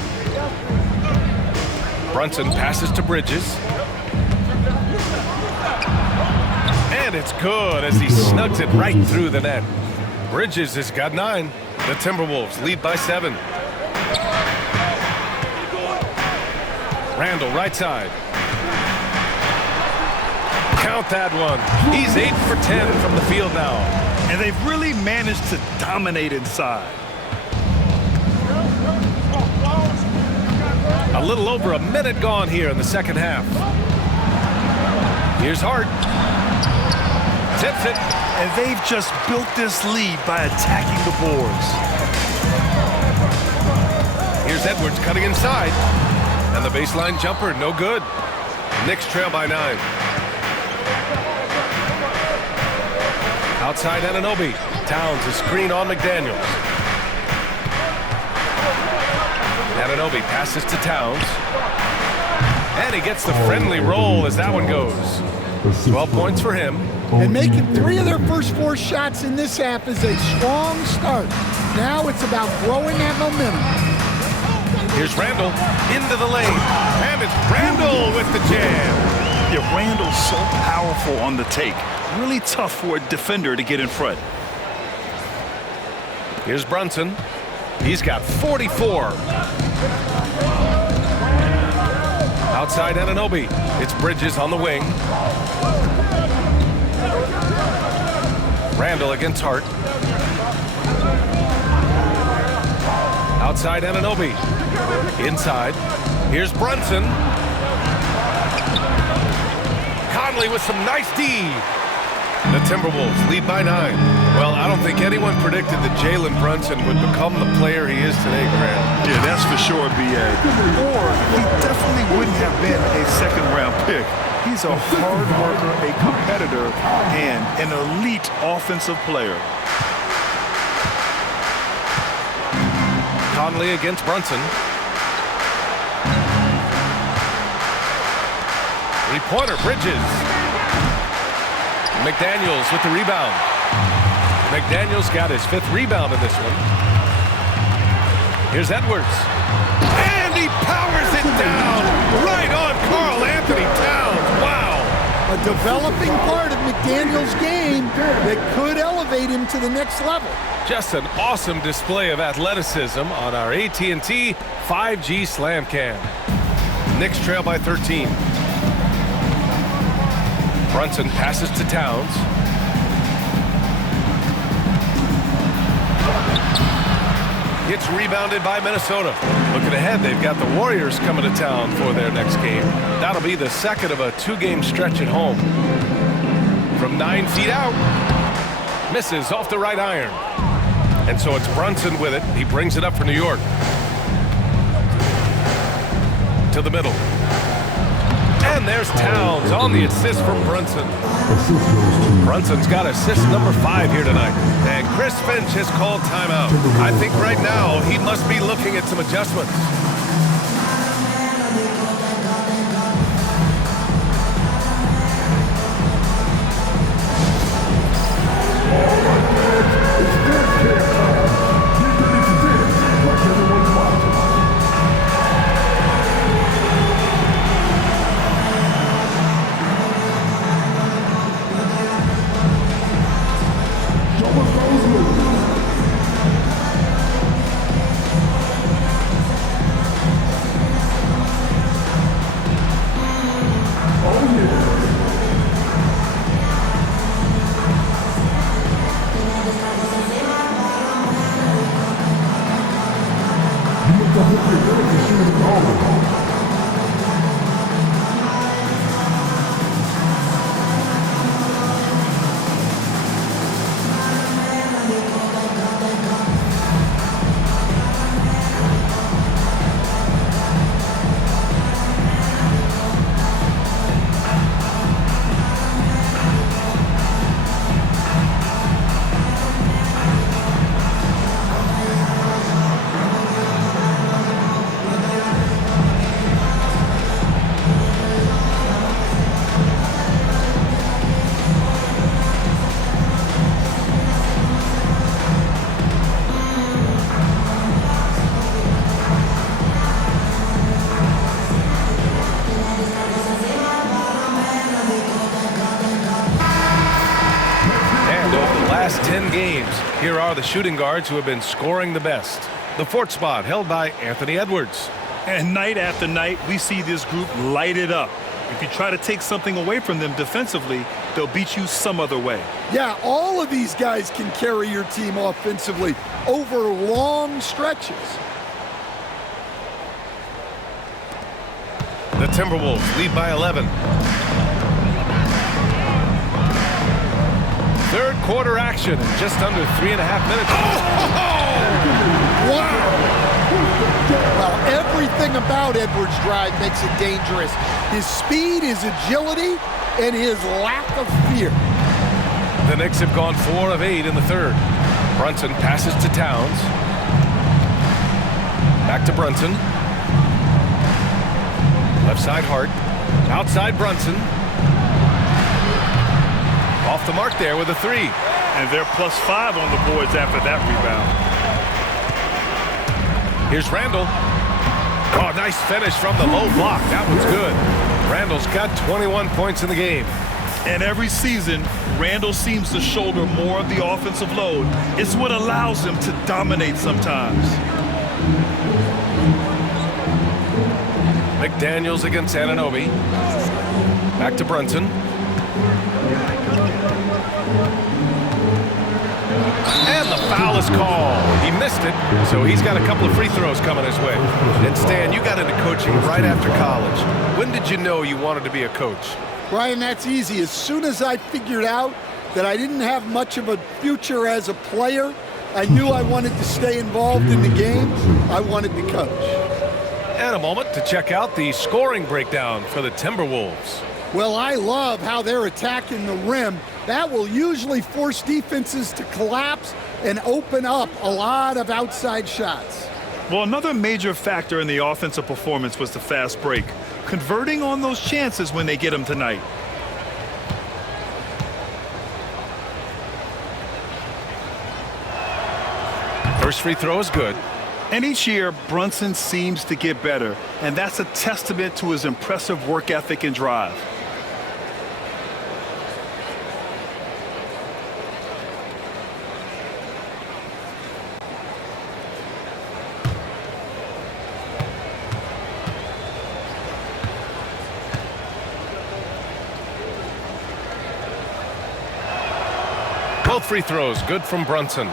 Brunson passes to Bridges. And it's good as he snugs it right through the net. Bridges has got 9. The Timberwolves lead by 7. Randall right side. Count that one. He's 8 for 10 from the field now. And they've really managed to dominate inside. A little over a minute gone here in the second half. Here's Hart. Tips it. And they've just built this lead by attacking the boards. Here's Edwards cutting inside. And the baseline jumper, no good. Knicks trail by 9. Outside Anunoby. Towns is screen on McDaniels. Anunoby passes to Towns. And he gets the friendly roll as that one goes. 12 points for him. And making 3 of their first 4 shots in this half is a strong start. Now it's about growing that momentum. Here's Randall into the lane. And it's Randall with the jam. Yeah, Randall's so powerful on the take. Really tough for a defender to get in front. Here's Brunson. He's got 44. Outside Anunoby. It's Bridges on the wing. Randall against Hart. Outside Anunoby. Inside. Here's Brunson. Conley with some nice D. The Timberwolves lead by 9. Well, I don't think anyone predicted that Jalen Brunson would become the player he is today, Grant. Yeah, that's for sure, B.A. Or he definitely wouldn't have been a second-round pick. He's a hard worker, a competitor, and an elite offensive player. Conley against Brunson. Three-pointer, Bridges. McDaniels with the rebound. McDaniels got his 5th rebound in this one. Here's Edwards. And he powers it down right on Karl-Anthony Towns. Wow. A developing part of McDaniels' game that could elevate him to the next level. Just an awesome display of athleticism on our AT&T 5G Slam Cam. Knicks trail by 13. Brunson passes to Towns. Gets rebounded by Minnesota. Looking ahead, they've got the Warriors coming to town for their next game. That'll be the second of a 2-game stretch at home. From 9 feet out. Misses off the right iron. And so it's Brunson with it. He brings it up for New York. To the middle. And there's Towns on the assist from Brunson. Brunson's got assist number 5 here tonight. And Chris Finch has called timeout. I think right now he must be looking at some adjustments. Last 10 games, here are the shooting guards who have been scoring the best. The 4th spot held by Anthony Edwards. And night after night, we see this group light it up. If you try to take something away from them defensively, they'll beat you some other way. Yeah, all of these guys can carry your team offensively over long stretches. The Timberwolves lead by 11. 3rd quarter action in just under 3.5 minutes. Wow! Well, everything about Edwards' drive makes it dangerous. His speed, his agility, and his lack of fear. The Knicks have gone 4 of 8 in the 3rd. Brunson passes to Towns. Back to Brunson. Left side Hart. Outside Brunson. Off the mark there with a 3. And they're +5 on the boards after that rebound. Here's Randall. Oh, nice finish from the low block. That was good. Randall's got 21 points in the game. And every season, Randall seems to shoulder more of the offensive load. It's what allows him to dominate sometimes. McDaniels against Anunoby. Back to Brunson. And the foul is called. He missed it, so he's got a couple of free throws coming his way. And Stan, you got into coaching right after college. When did you know you wanted to be a coach? Brian, that's easy. As soon as I figured out that I didn't have much of a future as a player, I knew I wanted to stay involved in the game. I wanted to coach. And a moment to check out the scoring breakdown for the Timberwolves. Well, I love how they're attacking the rim. That will usually force defenses to collapse and open up a lot of outside shots. Well, another major factor in the offensive performance was the fast break, converting on those chances when they get them tonight. First free throw is good. And each year, Brunson seems to get better, and that's a testament to his impressive work ethic and drive. Both free throws good from Brunson.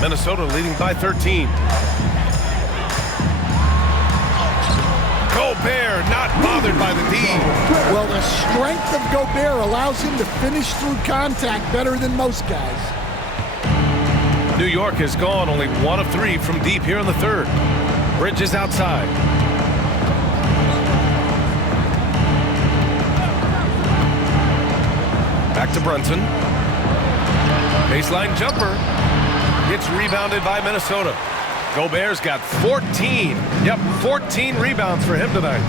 Minnesota leading by 13. Gobert not bothered by the D. Well, the strength of Gobert allows him to finish through contact better than most guys. New York has gone only 1 of 3 from deep here in the third. Bridges outside. Back to Brunson. Baseline jumper. Gets rebounded by Minnesota. Gobert's got 14. Yep, 14 rebounds for him tonight.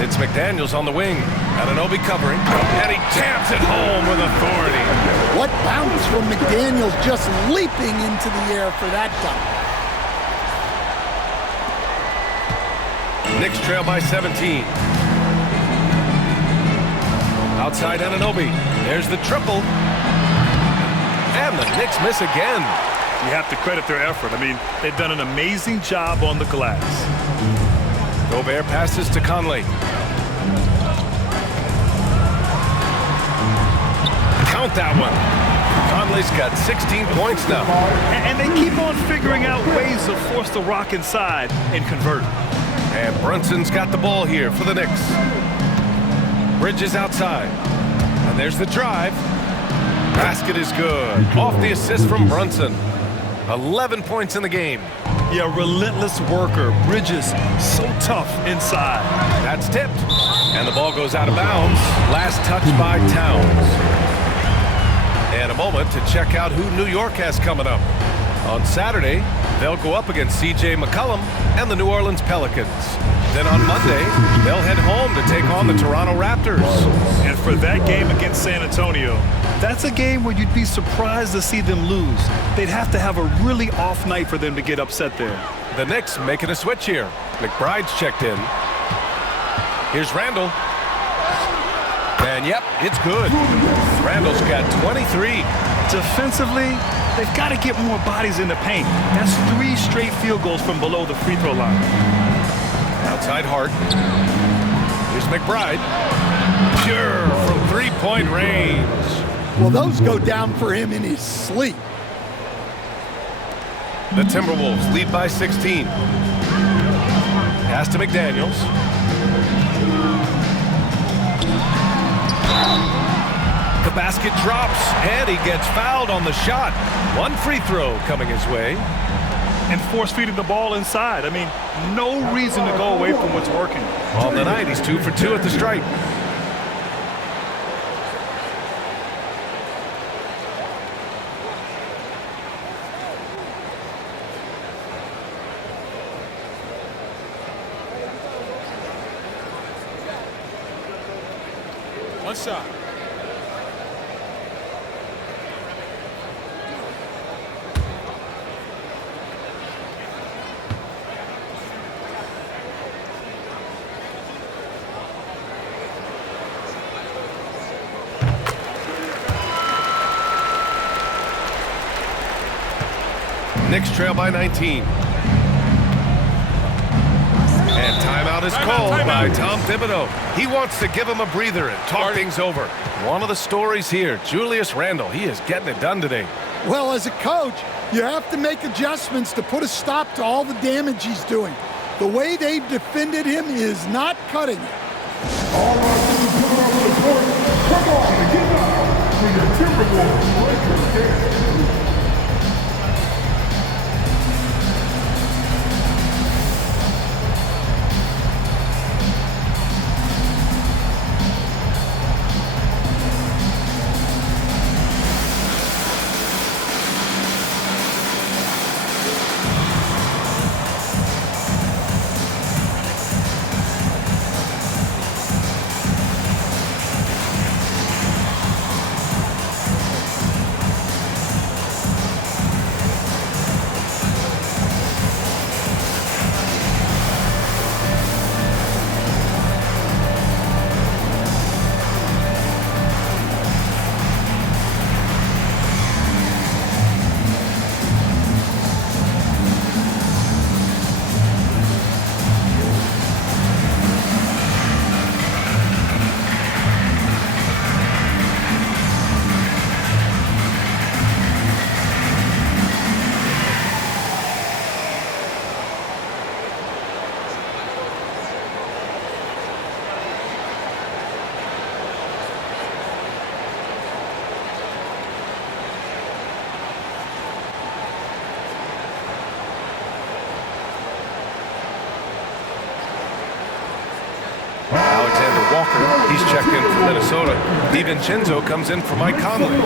It's McDaniels on the wing. Anunoby covering. And he jams it home with authority. What bounce from McDaniels, just leaping into the air for that dunk. Knicks trail by 17. Outside Anunoby. There's the triple. And the Knicks miss again. You have to credit their effort. I mean, they've done an amazing job on the glass. Gobert passes to Conley. Count that one. Conley's got 16 points now. And they keep on figuring out ways to force the rock inside and convert. And Brunson's got the ball here for the Knicks. Bridges outside. And there's the drive. Basket is good. Off the assist from Brunson. 11 points in the game. Yeah, relentless worker. Bridges, so tough inside. That's tipped. And the ball goes out of bounds. Last touch by Towns. And a moment to check out who New York has coming up. On Saturday, they'll go up against C.J. McCollum and the New Orleans Pelicans. Then on Monday, they'll head home to take on the Toronto Raptors. And for that game against San Antonio, that's a game where you'd be surprised to see them lose. They'd have to have a really off night for them to get upset there. The Knicks making a switch here. McBride's checked in. Here's Randall. And yep, it's good. Randall's got 23. Defensively, they've got to get more bodies in the paint. That's 3 straight field goals from below the free throw line. Outside Hart. Here's McBride. Pure from 3-point range. Well, those go down for him in his sleep. The Timberwolves lead by 16. Pass to McDaniels. The basket drops, and he gets fouled on the shot. 1 free throw coming his way. And force-feeding the ball inside. I mean, no reason to go away from what's working. On the night, he's 2 for 2 at the stripe. One shot. Knicks trail by 19. And timeout is called by Tom Thibodeau. He wants to give him a breather and talk things over. One of the stories here, Julius Randle, he is getting it done today. Well, as a coach, you have to make adjustments to put a stop to all the damage he's doing. The way they've defended him is not cutting it. All right, teams coming off the court. Come on and get out for your Timberwolves Lakers dance. Walker, he's checked in for Minnesota. DiVincenzo comes in for Mike Conley.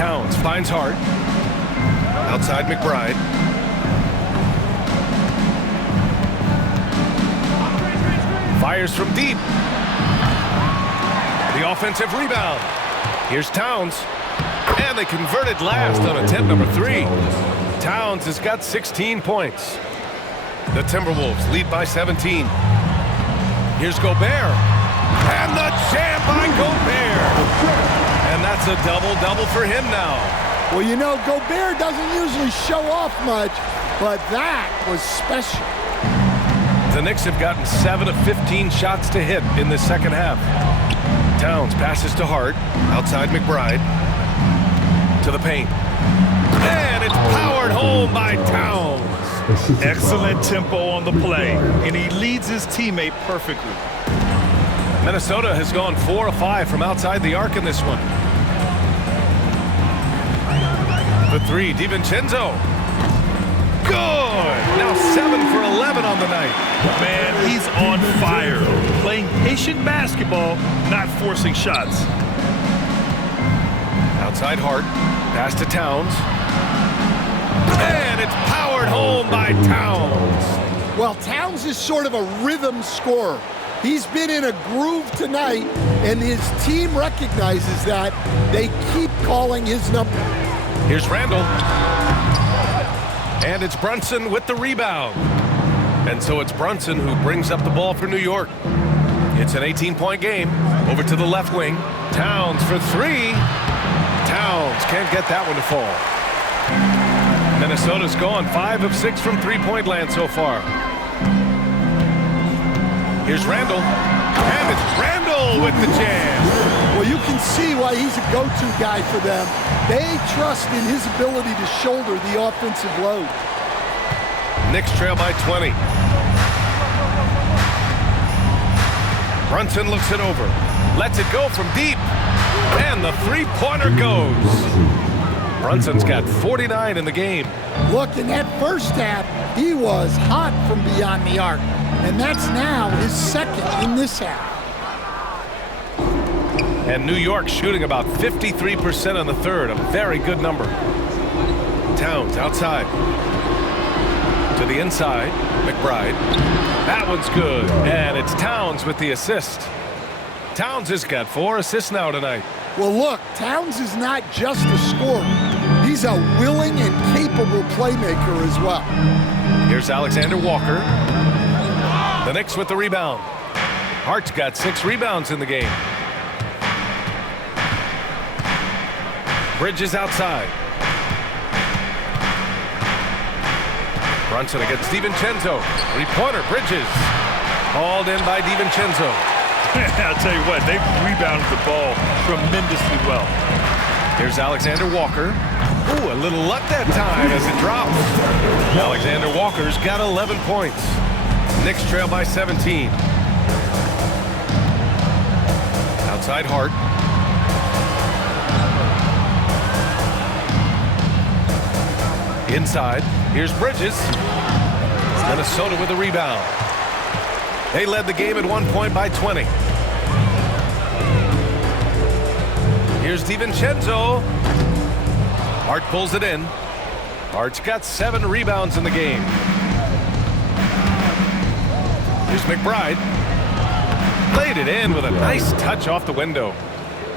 Towns finds Hart. Outside McBride. Fires from deep. The offensive rebound. Here's Towns. And they converted last on attempt number 3. Towns has got 16 points. The Timberwolves lead by 17. Here's Gobert. And the jam by Gobert. And that's a double-double for him now. Well, you know, Gobert doesn't usually show off much, but that was special. The Knicks have gotten 7 of 15 shots to hit in the second half. Towns passes to Hart. Outside McBride. To the paint. And it's powered home by Towns. Excellent tempo on the play, and he leads his teammate perfectly. Minnesota has gone 4 of 5 from outside the arc in this one. The 3, DiVincenzo. Good! Now 7 for 11 on the night. Man, he's on fire. Playing patient basketball, not forcing shots. Outside Hart. Pass to Towns. And it's powered home by Towns. Well, Towns is sort of a rhythm scorer. He's been in a groove tonight, and his team recognizes that. They keep calling his number. Here's Randle. And it's Brunson with the rebound. And so it's Brunson who brings up the ball for New York. It's an 18-point game. Over to the left wing. Towns for 3. Towns can't get that one to fall. Minnesota's gone 5 of 6 from three-point land so far. Here's Randle. And it's Randle with the jam. Well, you can see why he's a go-to guy for them. They trust in his ability to shoulder the offensive load. Knicks trail by 20. Brunson looks it over. Lets it go from deep. And the three-pointer goes. Brunson's got 49 in the game. Look, in that first half, he was hot from beyond the arc. And that's now his second in this half. And New York shooting about 53% in the third, a very good number. Towns outside. To the inside, McBride. That one's good, and it's Towns with the assist. Towns has got 4 assists now tonight. Well, look, Towns is not just a scorer. He's a willing and capable playmaker as well. Here's Alexander Walker. The Knicks with the rebound. Hart's got 6 rebounds in the game. Bridges outside. Brunson against DiVincenzo. 3-pointer, Bridges. Hauled in by DiVincenzo. I'll tell you what, they've rebounded the ball tremendously well. Here's Alexander Walker. Ooh, a little luck that time as it drops. Alexander Walker's got 11 points. Knicks trail by 17. Outside Hart. Inside, here's Bridges. Minnesota with a rebound. They led the game at 1 point by 20. Here's DiVincenzo. Hart pulls it in. Hart's got 7 rebounds in the game. Here's McBride. Laid it in with a nice touch off the window.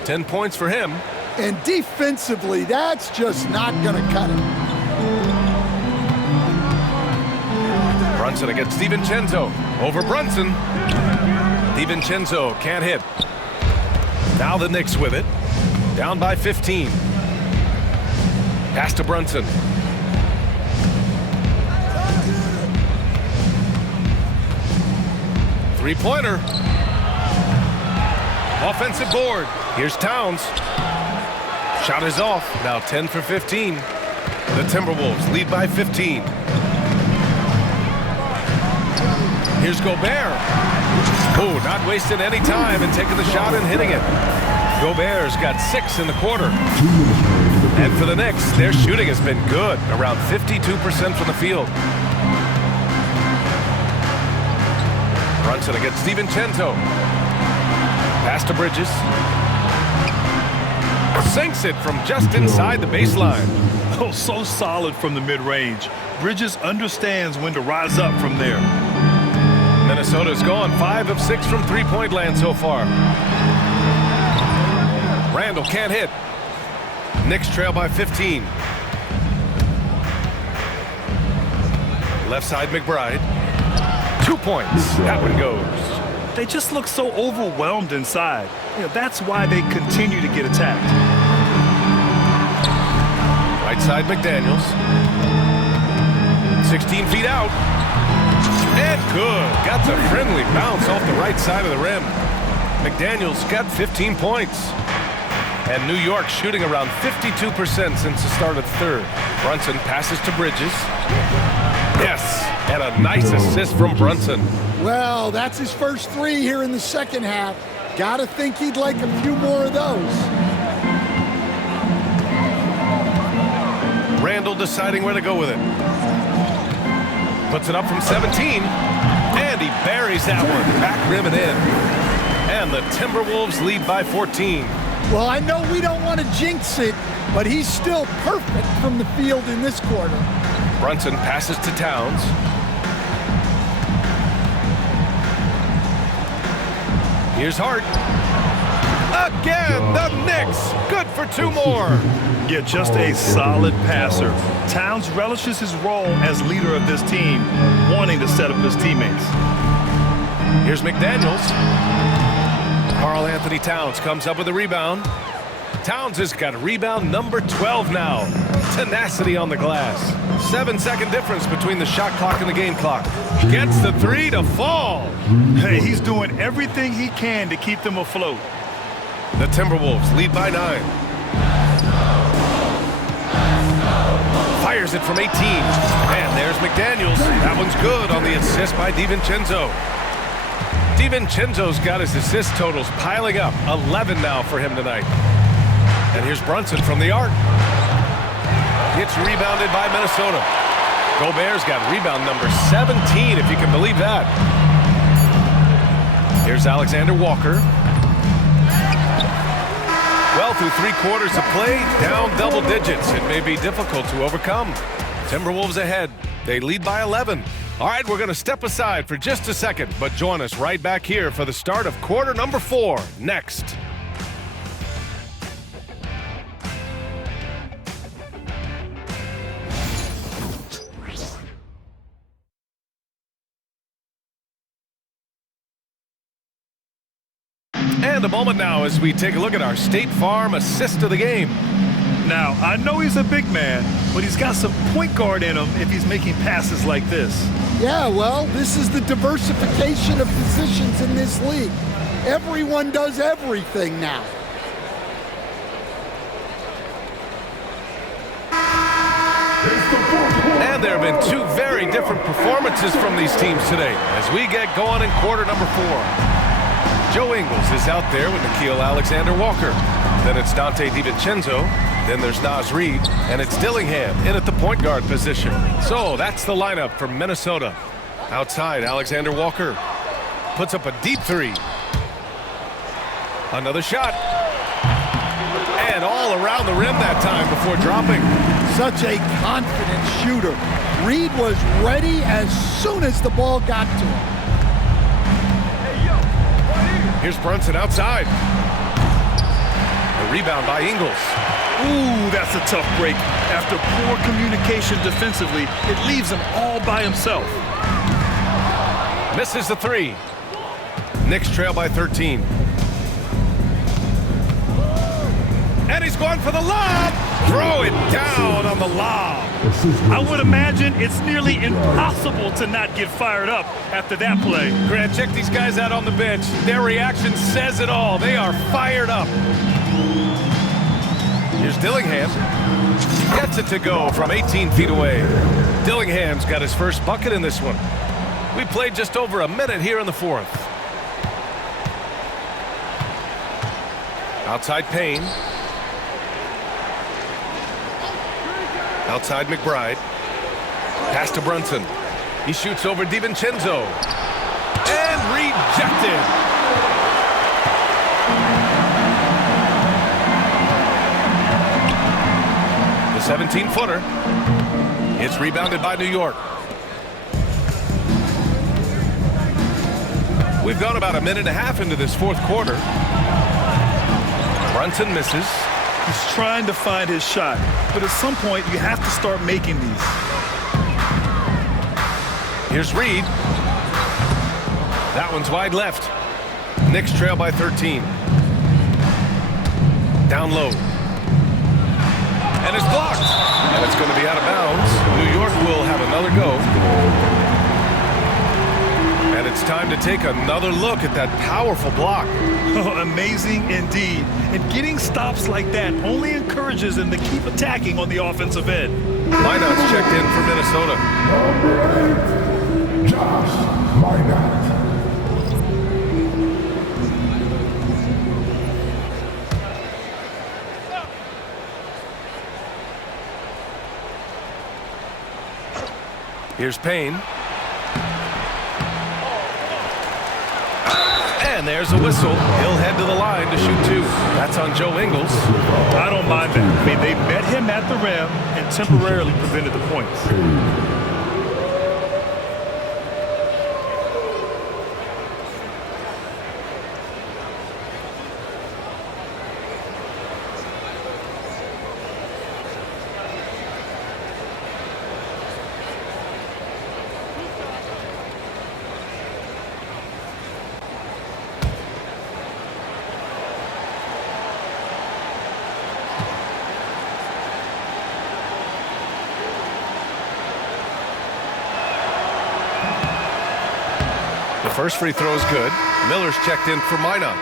10 points for him. And defensively, that's just not going to cut it. Brunson against DiVincenzo. Over Brunson. DiVincenzo can't hit. Now the Knicks with it. Down by 15. Pass to Brunson. Three-pointer. Offensive board. Here's Towns. Shot is off. Now 10 for 15. The Timberwolves lead by 15. Here's Gobert. Oh, not wasting any time and taking the shot and hitting it. Gobert's got 6 in the quarter. And for the Knicks, their shooting has been good, around 52% from the field. Brunson against DiVincenzo. Pass to Bridges. Sinks it from just inside the baseline. Oh, so solid from the mid-range. Bridges understands when to rise up from there. Minnesota's gone 5 of 6 from three-point land so far. Randall can't hit. Knicks trail by 15. Left side McBride. 2 points. That one goes. They just look so overwhelmed inside. That's why they continue to get attacked. Right side McDaniels. 16 feet out. And good. Got the friendly bounce off the right side of the rim. McDaniels got 15 points. And New York shooting around 52% since the start of the third. Brunson passes to Bridges. Yes, and a nice assist from Brunson. Well, that's his first 3 here in the second half. Gotta think he'd like a few more of those. Randall deciding where to go with it. Puts it up from 17. And he buries that one. Back rim and in. And the Timberwolves lead by 14. Well, I know we don't want to jinx it, but he's still perfect from the field in this quarter. Brunson passes to Towns. Here's Hart. Again, the Knicks. Good for 2 more. Yeah, just a solid passer. Towns relishes his role as leader of this team, wanting to set up his teammates. Here's McDaniels. Karl-Anthony Towns comes up with a rebound. Towns has got rebound number 12 now. Tenacity on the glass. 7-second difference between the shot clock and the game clock. Gets the 3 to fall. Hey, he's doing everything he can to keep them afloat. The Timberwolves lead by 9. Fires it from 18. And there's McDaniels. That one's good on the assist by DiVincenzo. DiVincenzo's got his assist totals piling up. 11 now for him tonight. And here's Brunson from the arc. It's rebounded by Minnesota. Gobert's got rebound number 17, if you can believe that. Here's Alexander Walker. Well, through 3 quarters of play, down double digits. It may be difficult to overcome. Timberwolves ahead. They lead by 11. All right, we're going to step aside for just a second, but join us right back here for the start of quarter number 4 next. And a moment now as we take a look at our State Farm assist of the game. Now, I know he's a big man, but he's got some point guard in him if he's making passes like this. Yeah, well, this is the diversification of positions in this league. Everyone does everything now. And there have been 2 very different performances from these teams today as we get going in quarter number 4. Joe Ingles is out there with Nickeil Alexander-Walker. Then it's Dante DiVincenzo. Then there's Naz Reid. And it's Dillingham in at the point guard position. So that's the lineup for Minnesota. Outside, Alexander-Walker puts up a deep 3. Another shot. And all around the rim that time before dropping. Such a confident shooter. Reid was ready as soon as the ball got to him. Here's Brunson outside. A rebound by Ingles. Ooh, that's a tough break. After poor communication defensively, it leaves him all by himself. Misses the 3. Knicks trail by 13. And he's going for the lob. Throw it down on the lob. I would imagine it's nearly impossible to not get fired up after that play. Grant, check these guys out on the bench. Their reaction says it all. They are fired up. Here's Dillingham. Gets it to go from 18 feet away. Dillingham's got his first bucket in this one. We played just over a minute here in the 4th. Outside Payne. Outside McBride. Pass to Brunson. He shoots over DiVincenzo. And rejected. The 17-footer. It's rebounded by New York. We've gone about a minute and a half into this 4th quarter. Brunson misses. He's trying to find his shot, but at some point you have to start making these. Here's Reid. That one's wide left. Knicks trail by 13. Down low. And it's blocked. And it's going to be out of bounds. New York will have another go. And it's time to take another look at that powerful block. Oh, amazing indeed. And getting stops like that only encourages them to keep attacking on the offensive end. Minot's checked in for Minnesota. Number 8, Josh Minot. Here's Payne. And there's a whistle. He'll head to the line to shoot 2. That's on Joe Ingles. I don't mind that. I mean, they met him at the rim and temporarily prevented the points. The first free throw is good. Miller's checked in for Minot.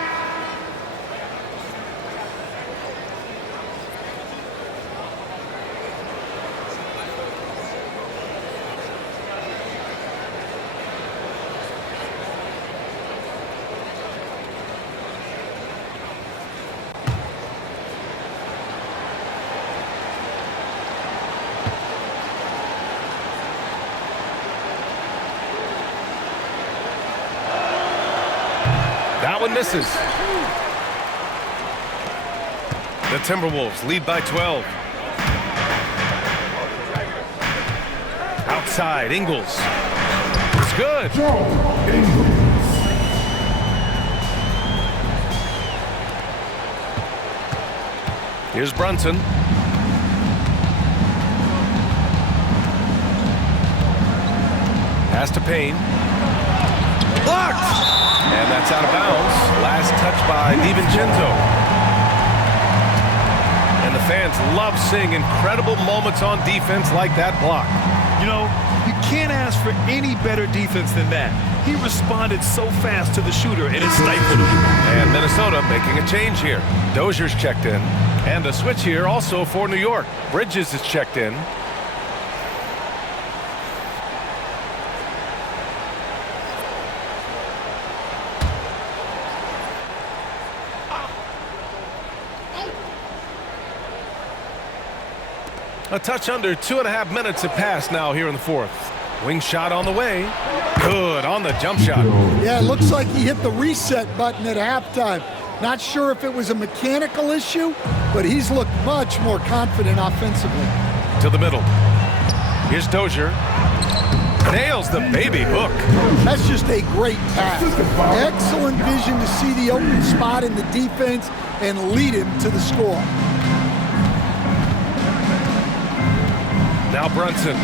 That one misses. The Timberwolves lead by 12. Outside, Ingles. is good. Here's Brunson. Pass to Payne. Blocked! And that's out of bounds. Last touch by DiVincenzo. And the fans love seeing incredible moments on defense like that block. You know, you can't ask for any better defense than that. He responded so fast to the shooter, and it stifled him. And Minnesota making a change here. Dozier's checked in. And a switch here also for New York. Bridges is checked in. A touch under 2.5 minutes have passed now here in the fourth. Wing shot on the way. Good on the jump shot. Yeah, it looks like he hit the reset button at halftime. Not sure if it was a mechanical issue, but he's looked much more confident offensively. To the middle. Here's Dozier. Nails the baby hook. That's just a great pass. Excellent vision to see the open spot in the defense and lead him to the score. Now Brunson.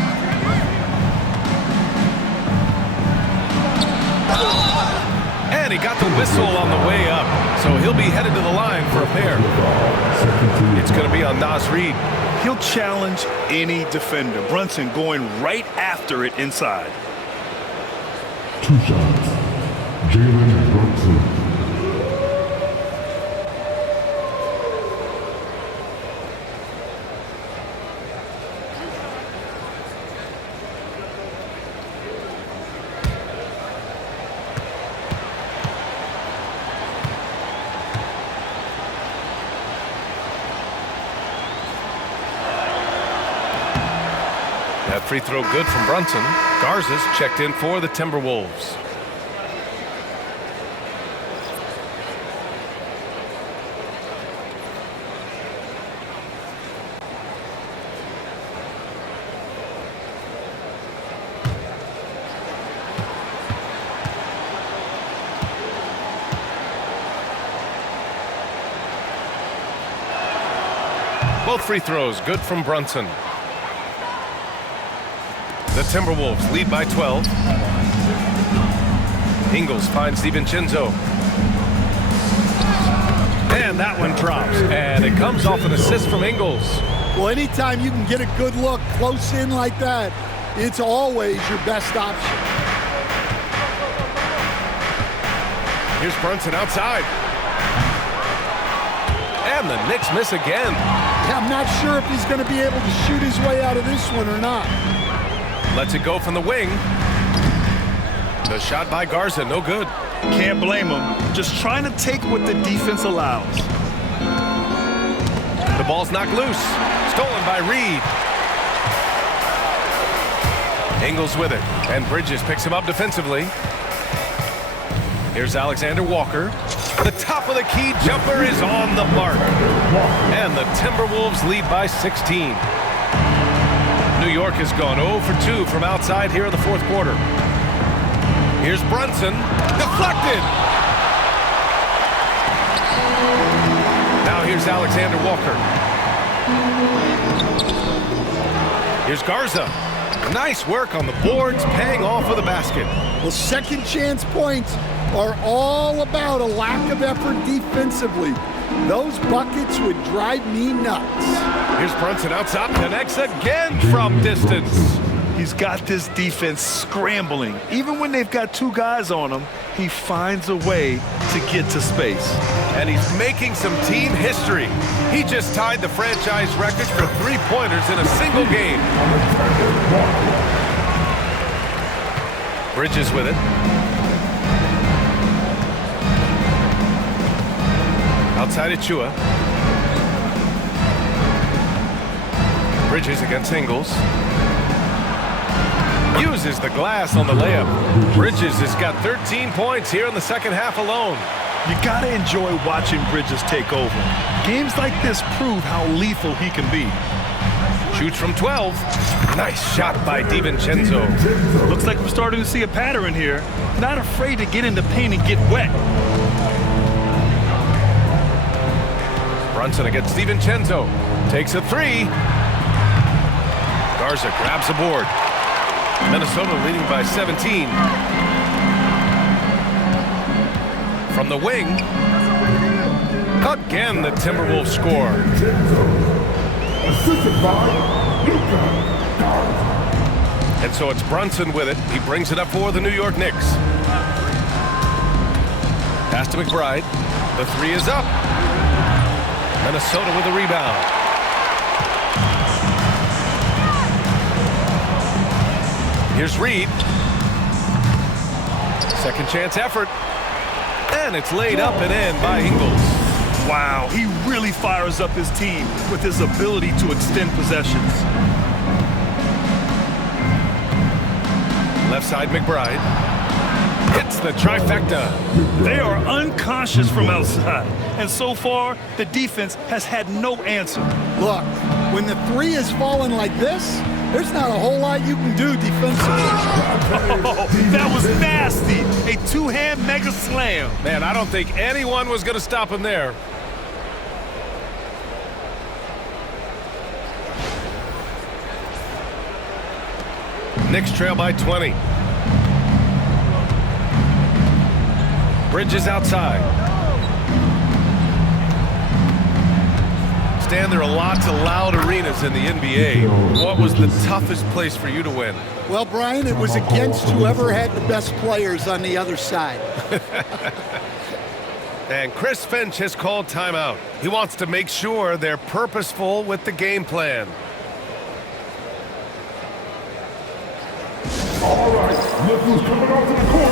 And he got the whistle on the way up, so he'll be headed to the line for a pair. It's going to be on Nas Reed. He'll challenge any defender. Brunson going right after it inside. 2 shots. Jalen Brunson. That free throw good from Brunson. Garza's checked in for the Timberwolves. Both free throws good from Brunson. The Timberwolves lead by 12. Ingles finds DiVincenzo. And that one drops. And it comes off an assist from Ingles. Well, anytime you can get a good look close in like that, it's always your best option. Here's Brunson outside. And the Knicks miss again. Yeah, I'm not sure if he's going to be able to shoot his way out of this one or not. Lets it go from the wing. The shot by Garza, no good. Can't blame him. Just trying to take what the defense allows. The ball's knocked loose. Stolen by Reed. Ingles with it. And Bridges picks him up defensively. Here's Alexander Walker. The top of the key jumper is on the mark. And the Timberwolves lead by 16. New York has gone 0 for 2 from outside here in the fourth quarter. Here's Brunson. Deflected. Now here's Alexander Walker. Here's Garza. Nice work on the boards, paying off with a basket. Well, second chance points are all about a lack of effort defensively. Those buckets would drive me nuts. Here's Brunson outside, connects again from distance. He's got this defense scrambling. Even when they've got 2 guys on him, he finds a way to get to space. And he's making some team history. He just tied the franchise record for 3-pointers in a single game. Bridges with it. Outside Achua. Bridges against Ingles. Uses the glass on the layup. Bridges has got 13 points here in the second half alone. You got to enjoy watching Bridges take over. Games like this prove how lethal he can be. Shoots from 12. Nice shot by DiVincenzo. Looks like we're starting to see a pattern here. Not afraid to get in the paint and get wet. Brunson against DiVincenzo. Takes a three. Garza grabs the board. Minnesota leading by 17. From the wing. Again, the Timberwolves score. Assisted by And so it's Brunson with it. He brings it up for the New York Knicks. Pass to McBride. The three is up. Minnesota with a rebound. Here's Reed. Second chance effort. And it's laid up and in by Ingles. Wow, he really fires up his team with his ability to extend possessions. Left side McBride. Hits the trifecta. They are unconscious from outside. And so far, the defense has had no answer. Look, when the three is falling like this, there's not a whole lot you can do defensively. Oh, that was nasty. A two-hand mega slam. Man, I don't think anyone was going to stop him there. Knicks trail by 20. Bridges outside. Stan, there are lots of loud arenas in the NBA. What was the toughest place for you to win? Well, Brian, it was against whoever had the best players on the other side. And Chris Finch has called timeout. He wants to make sure they're purposeful with the game plan. All right, look who's coming onto the court.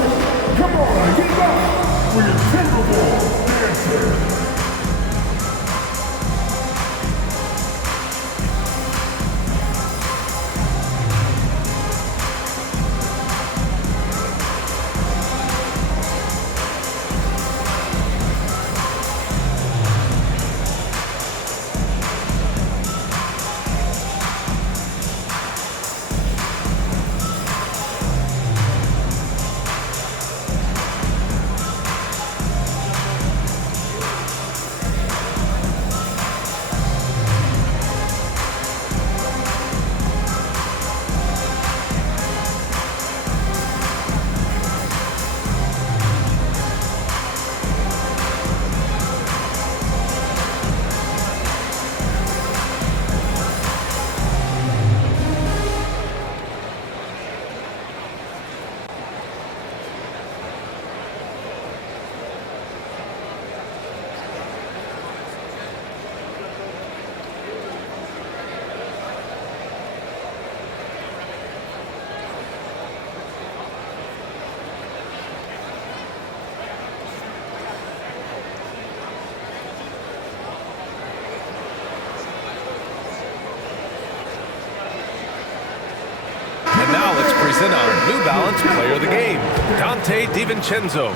Come on, get up for your Timberwolves dancer. Present our New Balance Player of the Game, Dante DiVincenzo.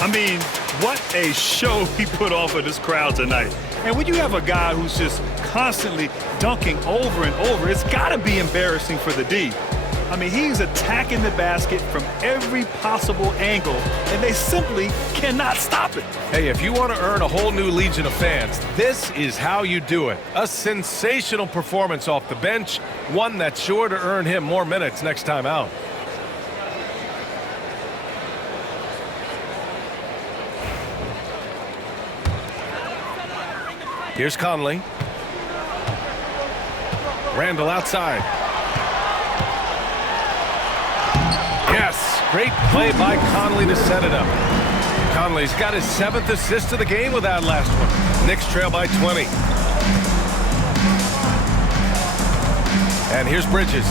I mean, what a show he put on for this crowd tonight. And when you have a guy who's just constantly dunking over and over, it's got to be embarrassing for the D. I mean, he's attacking the basket from every possible angle, and they simply cannot stop it. Hey, if you want to earn a whole new legion of fans, this is how you do it. A sensational performance off the bench, one that's sure to earn him more minutes next time out. Here's Conley. Randall outside. Yes, great play by Conley to set it up. Conley's got his 7th assist of the game with that last one. Knicks trail by 20. And here's Bridges.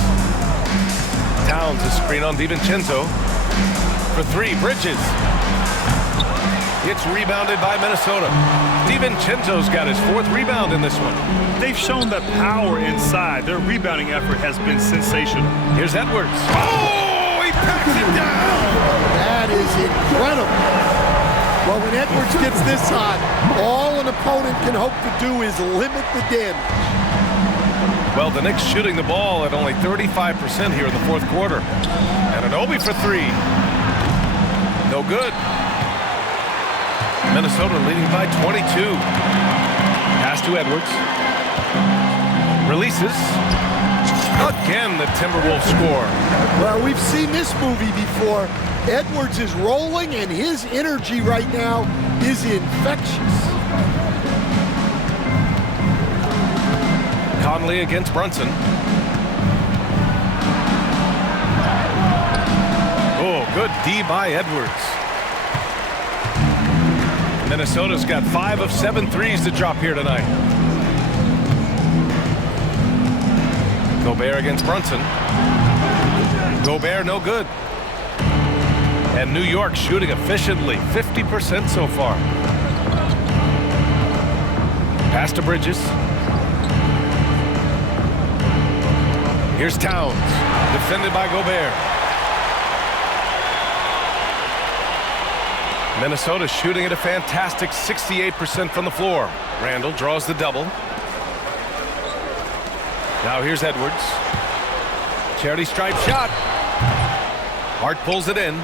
Towns a screen on DiVincenzo. For three, Bridges. It's rebounded by Minnesota. DiVincenzo's got his 4th rebound in this one. They've shown the power inside. Their rebounding effort has been sensational. Here's Edwards. Oh, he packs it down. That is incredible. Well, when Edwards gets this on, all an opponent can hope to do is limit the damage. Well, the Knicks shooting the ball at only 35% here in the fourth quarter. And Anunoby for three. No good. Minnesota leading by 22. Pass to Edwards. Releases. Again, the Timberwolves score. Well, we've seen this movie before. Edwards is rolling, and his energy right now is infectious. Conley against Brunson. Oh, good D by Edwards. Minnesota's got 5 of 7 threes to drop here tonight. Gobert against Brunson. Gobert no good. And New York shooting efficiently, 50% so far. Pass to Bridges. Here's Towns, defended by Gobert. Minnesota shooting at a fantastic 68% from the floor. Randall draws the double. Now here's Edwards. Charity stripe shot. Hart pulls it in.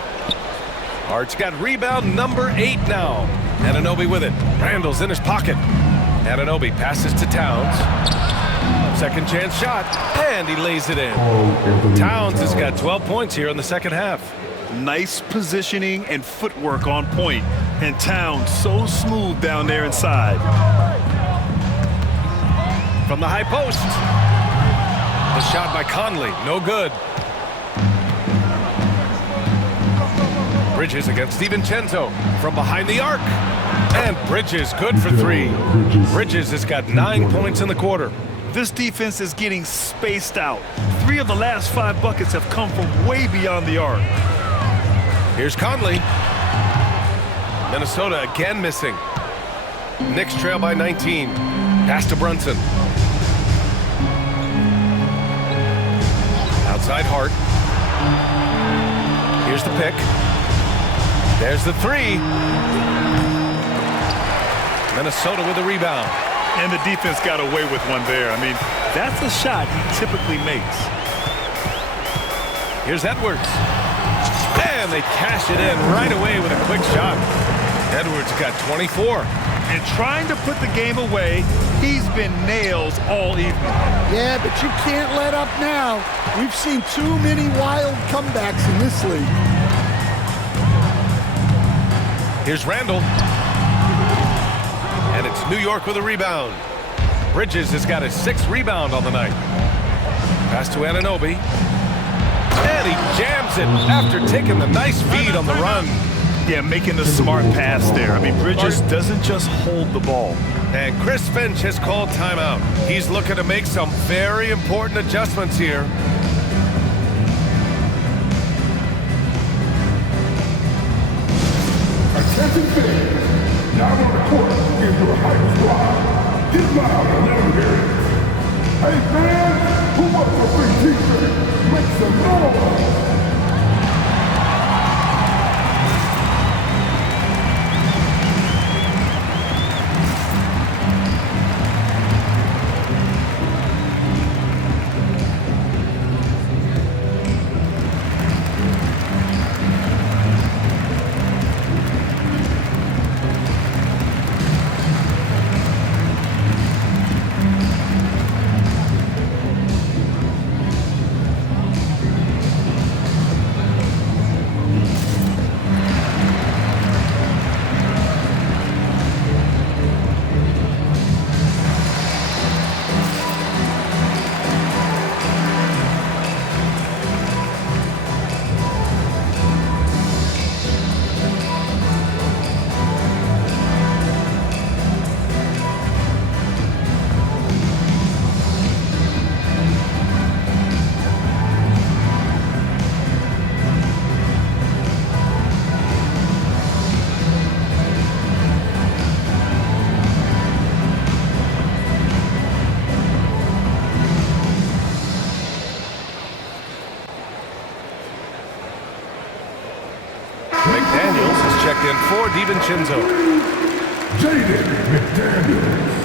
Hart's got rebound number 8 now. Anunoby with it. Randall's in his pocket. Anunoby passes to Towns. Second chance shot, and he lays it in. Towns has got 12 points here in the second half. Nice positioning and footwork on point. And Towns so smooth down there inside. From the high post. The shot by Conley, no good. Bridges against DiVincenzo from behind the arc. And Bridges good for 3. Bridges has got 9 points in the quarter. This defense is getting spaced out. 3 of the last 5 buckets have come from way beyond the arc. Here's Conley. Minnesota again missing. Knicks trail by 19. Pass to Brunson. Outside Hart. Here's the pick. There's the 3. Minnesota with the rebound. And the defense got away with one there. I mean, that's a shot he typically makes. Here's Edwards. And they cash it in right away with a quick shot. Edwards got 24. And trying to put the game away, he's been nails all evening. Yeah, but you can't let up now. We've seen too many wild comebacks in this league. Here's Randall. And it's New York with a rebound. Bridges has got his 6th rebound on the night. Pass to Anunoby. And he jams it after taking the nice feed on the run. Yeah, making the smart pass there. I mean, Bridges doesn't just hold the ball. And Chris Finch has called timeout. He's looking to make some very important adjustments here. Attention fans, now on the court is your hype squad. Get loud and let them hear it. Hey fans, who wants a free t-shirt? Make some noise. McDaniels has checked in for DiVincenzo. Jaden McDaniels.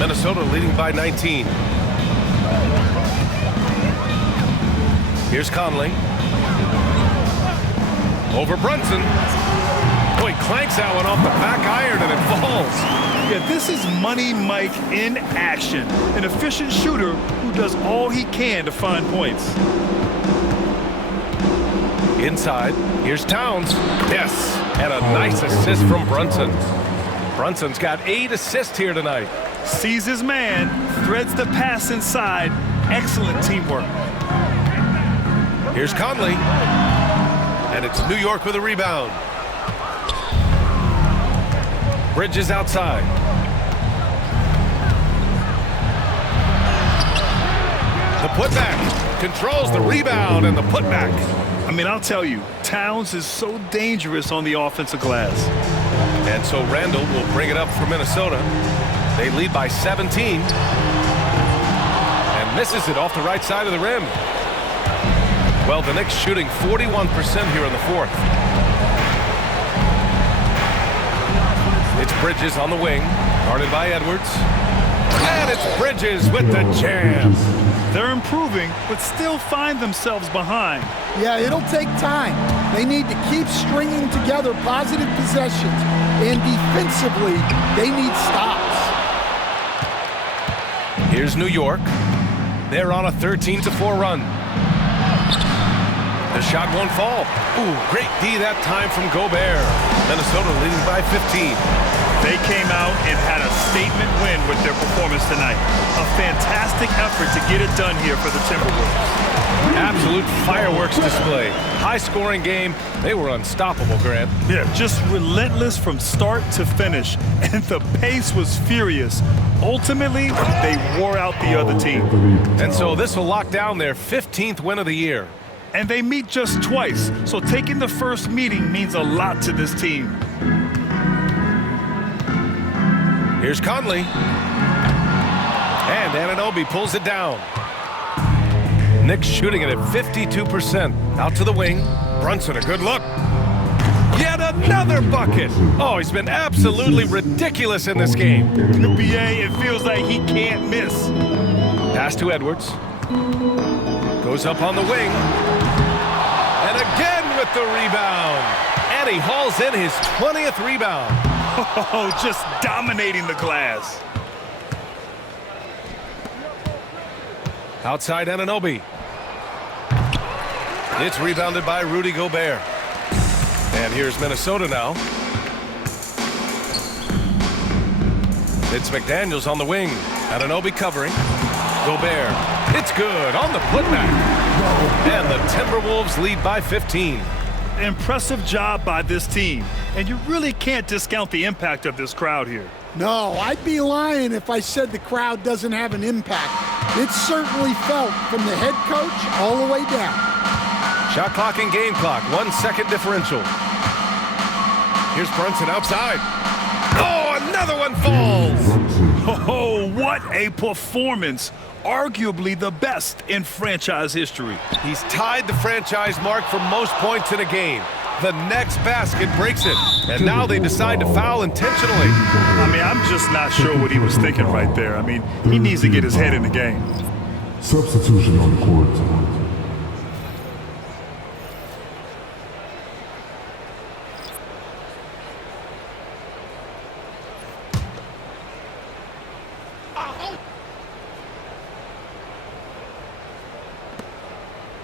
Minnesota leading by 19. Here's Conley. Over Brunson. Boy, clanks that one off the back iron and it falls. Yeah, this is Money Mike in action. An efficient shooter who does all he can to find points. Inside, here's Towns. Yes, and a nice assist from Brunson. Brunson's got 8 assists here tonight. Sees his man, threads the pass inside. Excellent teamwork. Here's Conley. And it's New York with a rebound. Bridges outside. The putback. Controls the rebound and the putback. I mean, I'll tell you, Towns is so dangerous on the offensive glass. And so Randall will bring it up for Minnesota. They lead by 17. And misses it off the right side of the rim. Well, the Knicks shooting 41% here in the fourth. It's Bridges on the wing, guarded by Edwards. And it's Bridges with the jam. They're improving, but still find themselves behind. Yeah, it'll take time. They need to keep stringing together positive possessions. And defensively, they need stops. Here's New York. They're on a 13-4 run. The shot won't fall. Ooh, great D that time from Gobert. Minnesota leading by 15. They came out and had a statement win with their performance tonight. A fantastic effort to get it done here for the Timberwolves. Absolute fireworks display. High-scoring game. They were unstoppable, Grant. Yeah, just relentless from start to finish. And the pace was furious. Ultimately, they wore out the other team. And so this will lock down their 15th win of the year. And they meet just twice, so taking the first meeting means a lot to this team. Here's Conley. And Anunoby pulls it down. Knicks shooting it at 52%. Out to the wing. Brunson, a good look. Yet another bucket. Oh, he's been absolutely ridiculous in this game. BA, it feels like he can't miss. Pass to Edwards. Goes up on the wing. And again with the rebound. And he hauls in his 20th rebound. Oh, just dominating the glass. Outside Anunoby. It's rebounded by Rudy Gobert. And here's Minnesota now. It's McDaniels on the wing. Anunoby covering. Gobert. It's good on the putback. And the Timberwolves lead by 15. Impressive job by this team. And you really can't discount the impact of this crowd here. No, I'd be lying if I said the crowd doesn't have an impact. It's certainly felt from the head coach all the way down. Shot clock and game clock. 1 second differential. Here's Brunson outside. Oh, another one falls. Oh, what a performance. Arguably the best in franchise history. He's tied the franchise mark for most points in a game. The next basket breaks it. And now they decide to foul intentionally. I mean, I'm just not sure what he was thinking right there. I mean, he needs to get his head in the game. Substitution on the court.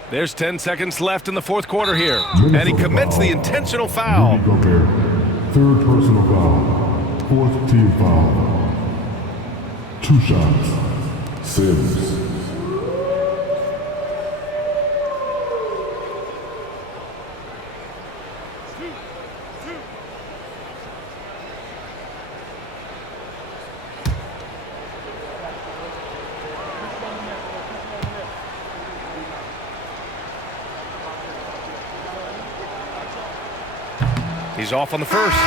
There's 10 seconds left in the fourth quarter here. And he commits the intentional foul. Third personal foul. Fourth team foul. 2 shots. Sims. He's off on the first.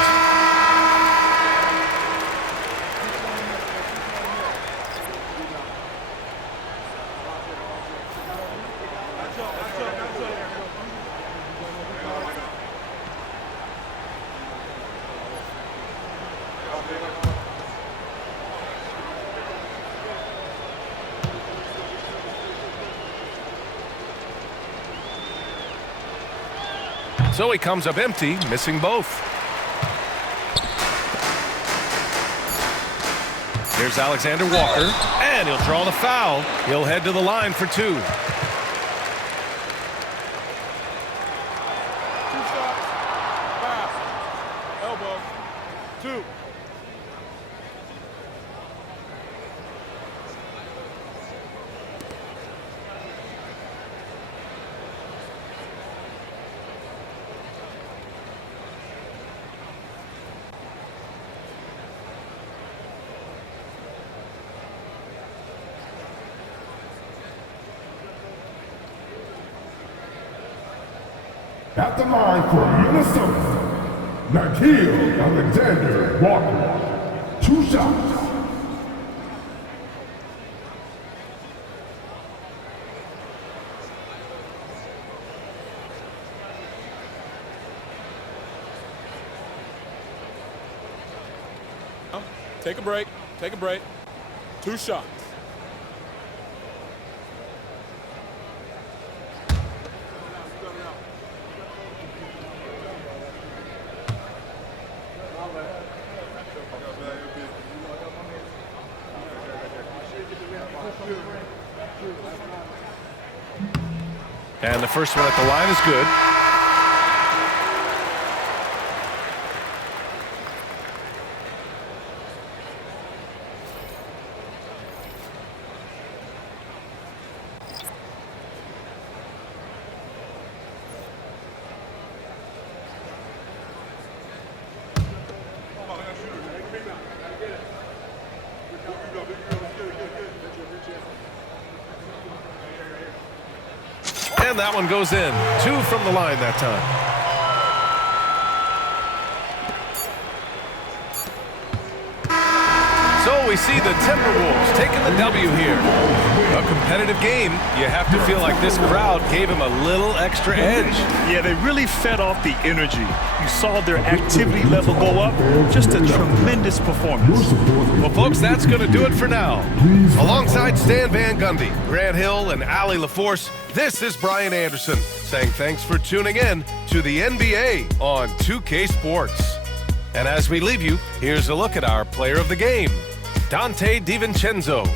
So he comes up empty, missing both. Here's Alexander Walker, and he'll draw the foul. He'll head to the line for 2. 2 shots. Fast. Elbow. 2. At the line for Minnesota, Alexander Walker. 2 shots. Take a break. Take a break. 2 shots. And the first one at the line is good. And that one goes in. 2 from the line that time. So we see the Timberwolves taking the W here. A competitive game. You have to feel like this crowd gave him a little extra edge. Yeah, they really fed off the energy. You saw their activity level go up. Just a tremendous performance. Well, folks, that's going to do it for now. Alongside Stan Van Gundy, Grant Hill, and Allie LaForce, this is Brian Anderson saying thanks for tuning in to the NBA on 2K Sports. And as we leave you, here's a look at our player of the game, Dante DiVincenzo.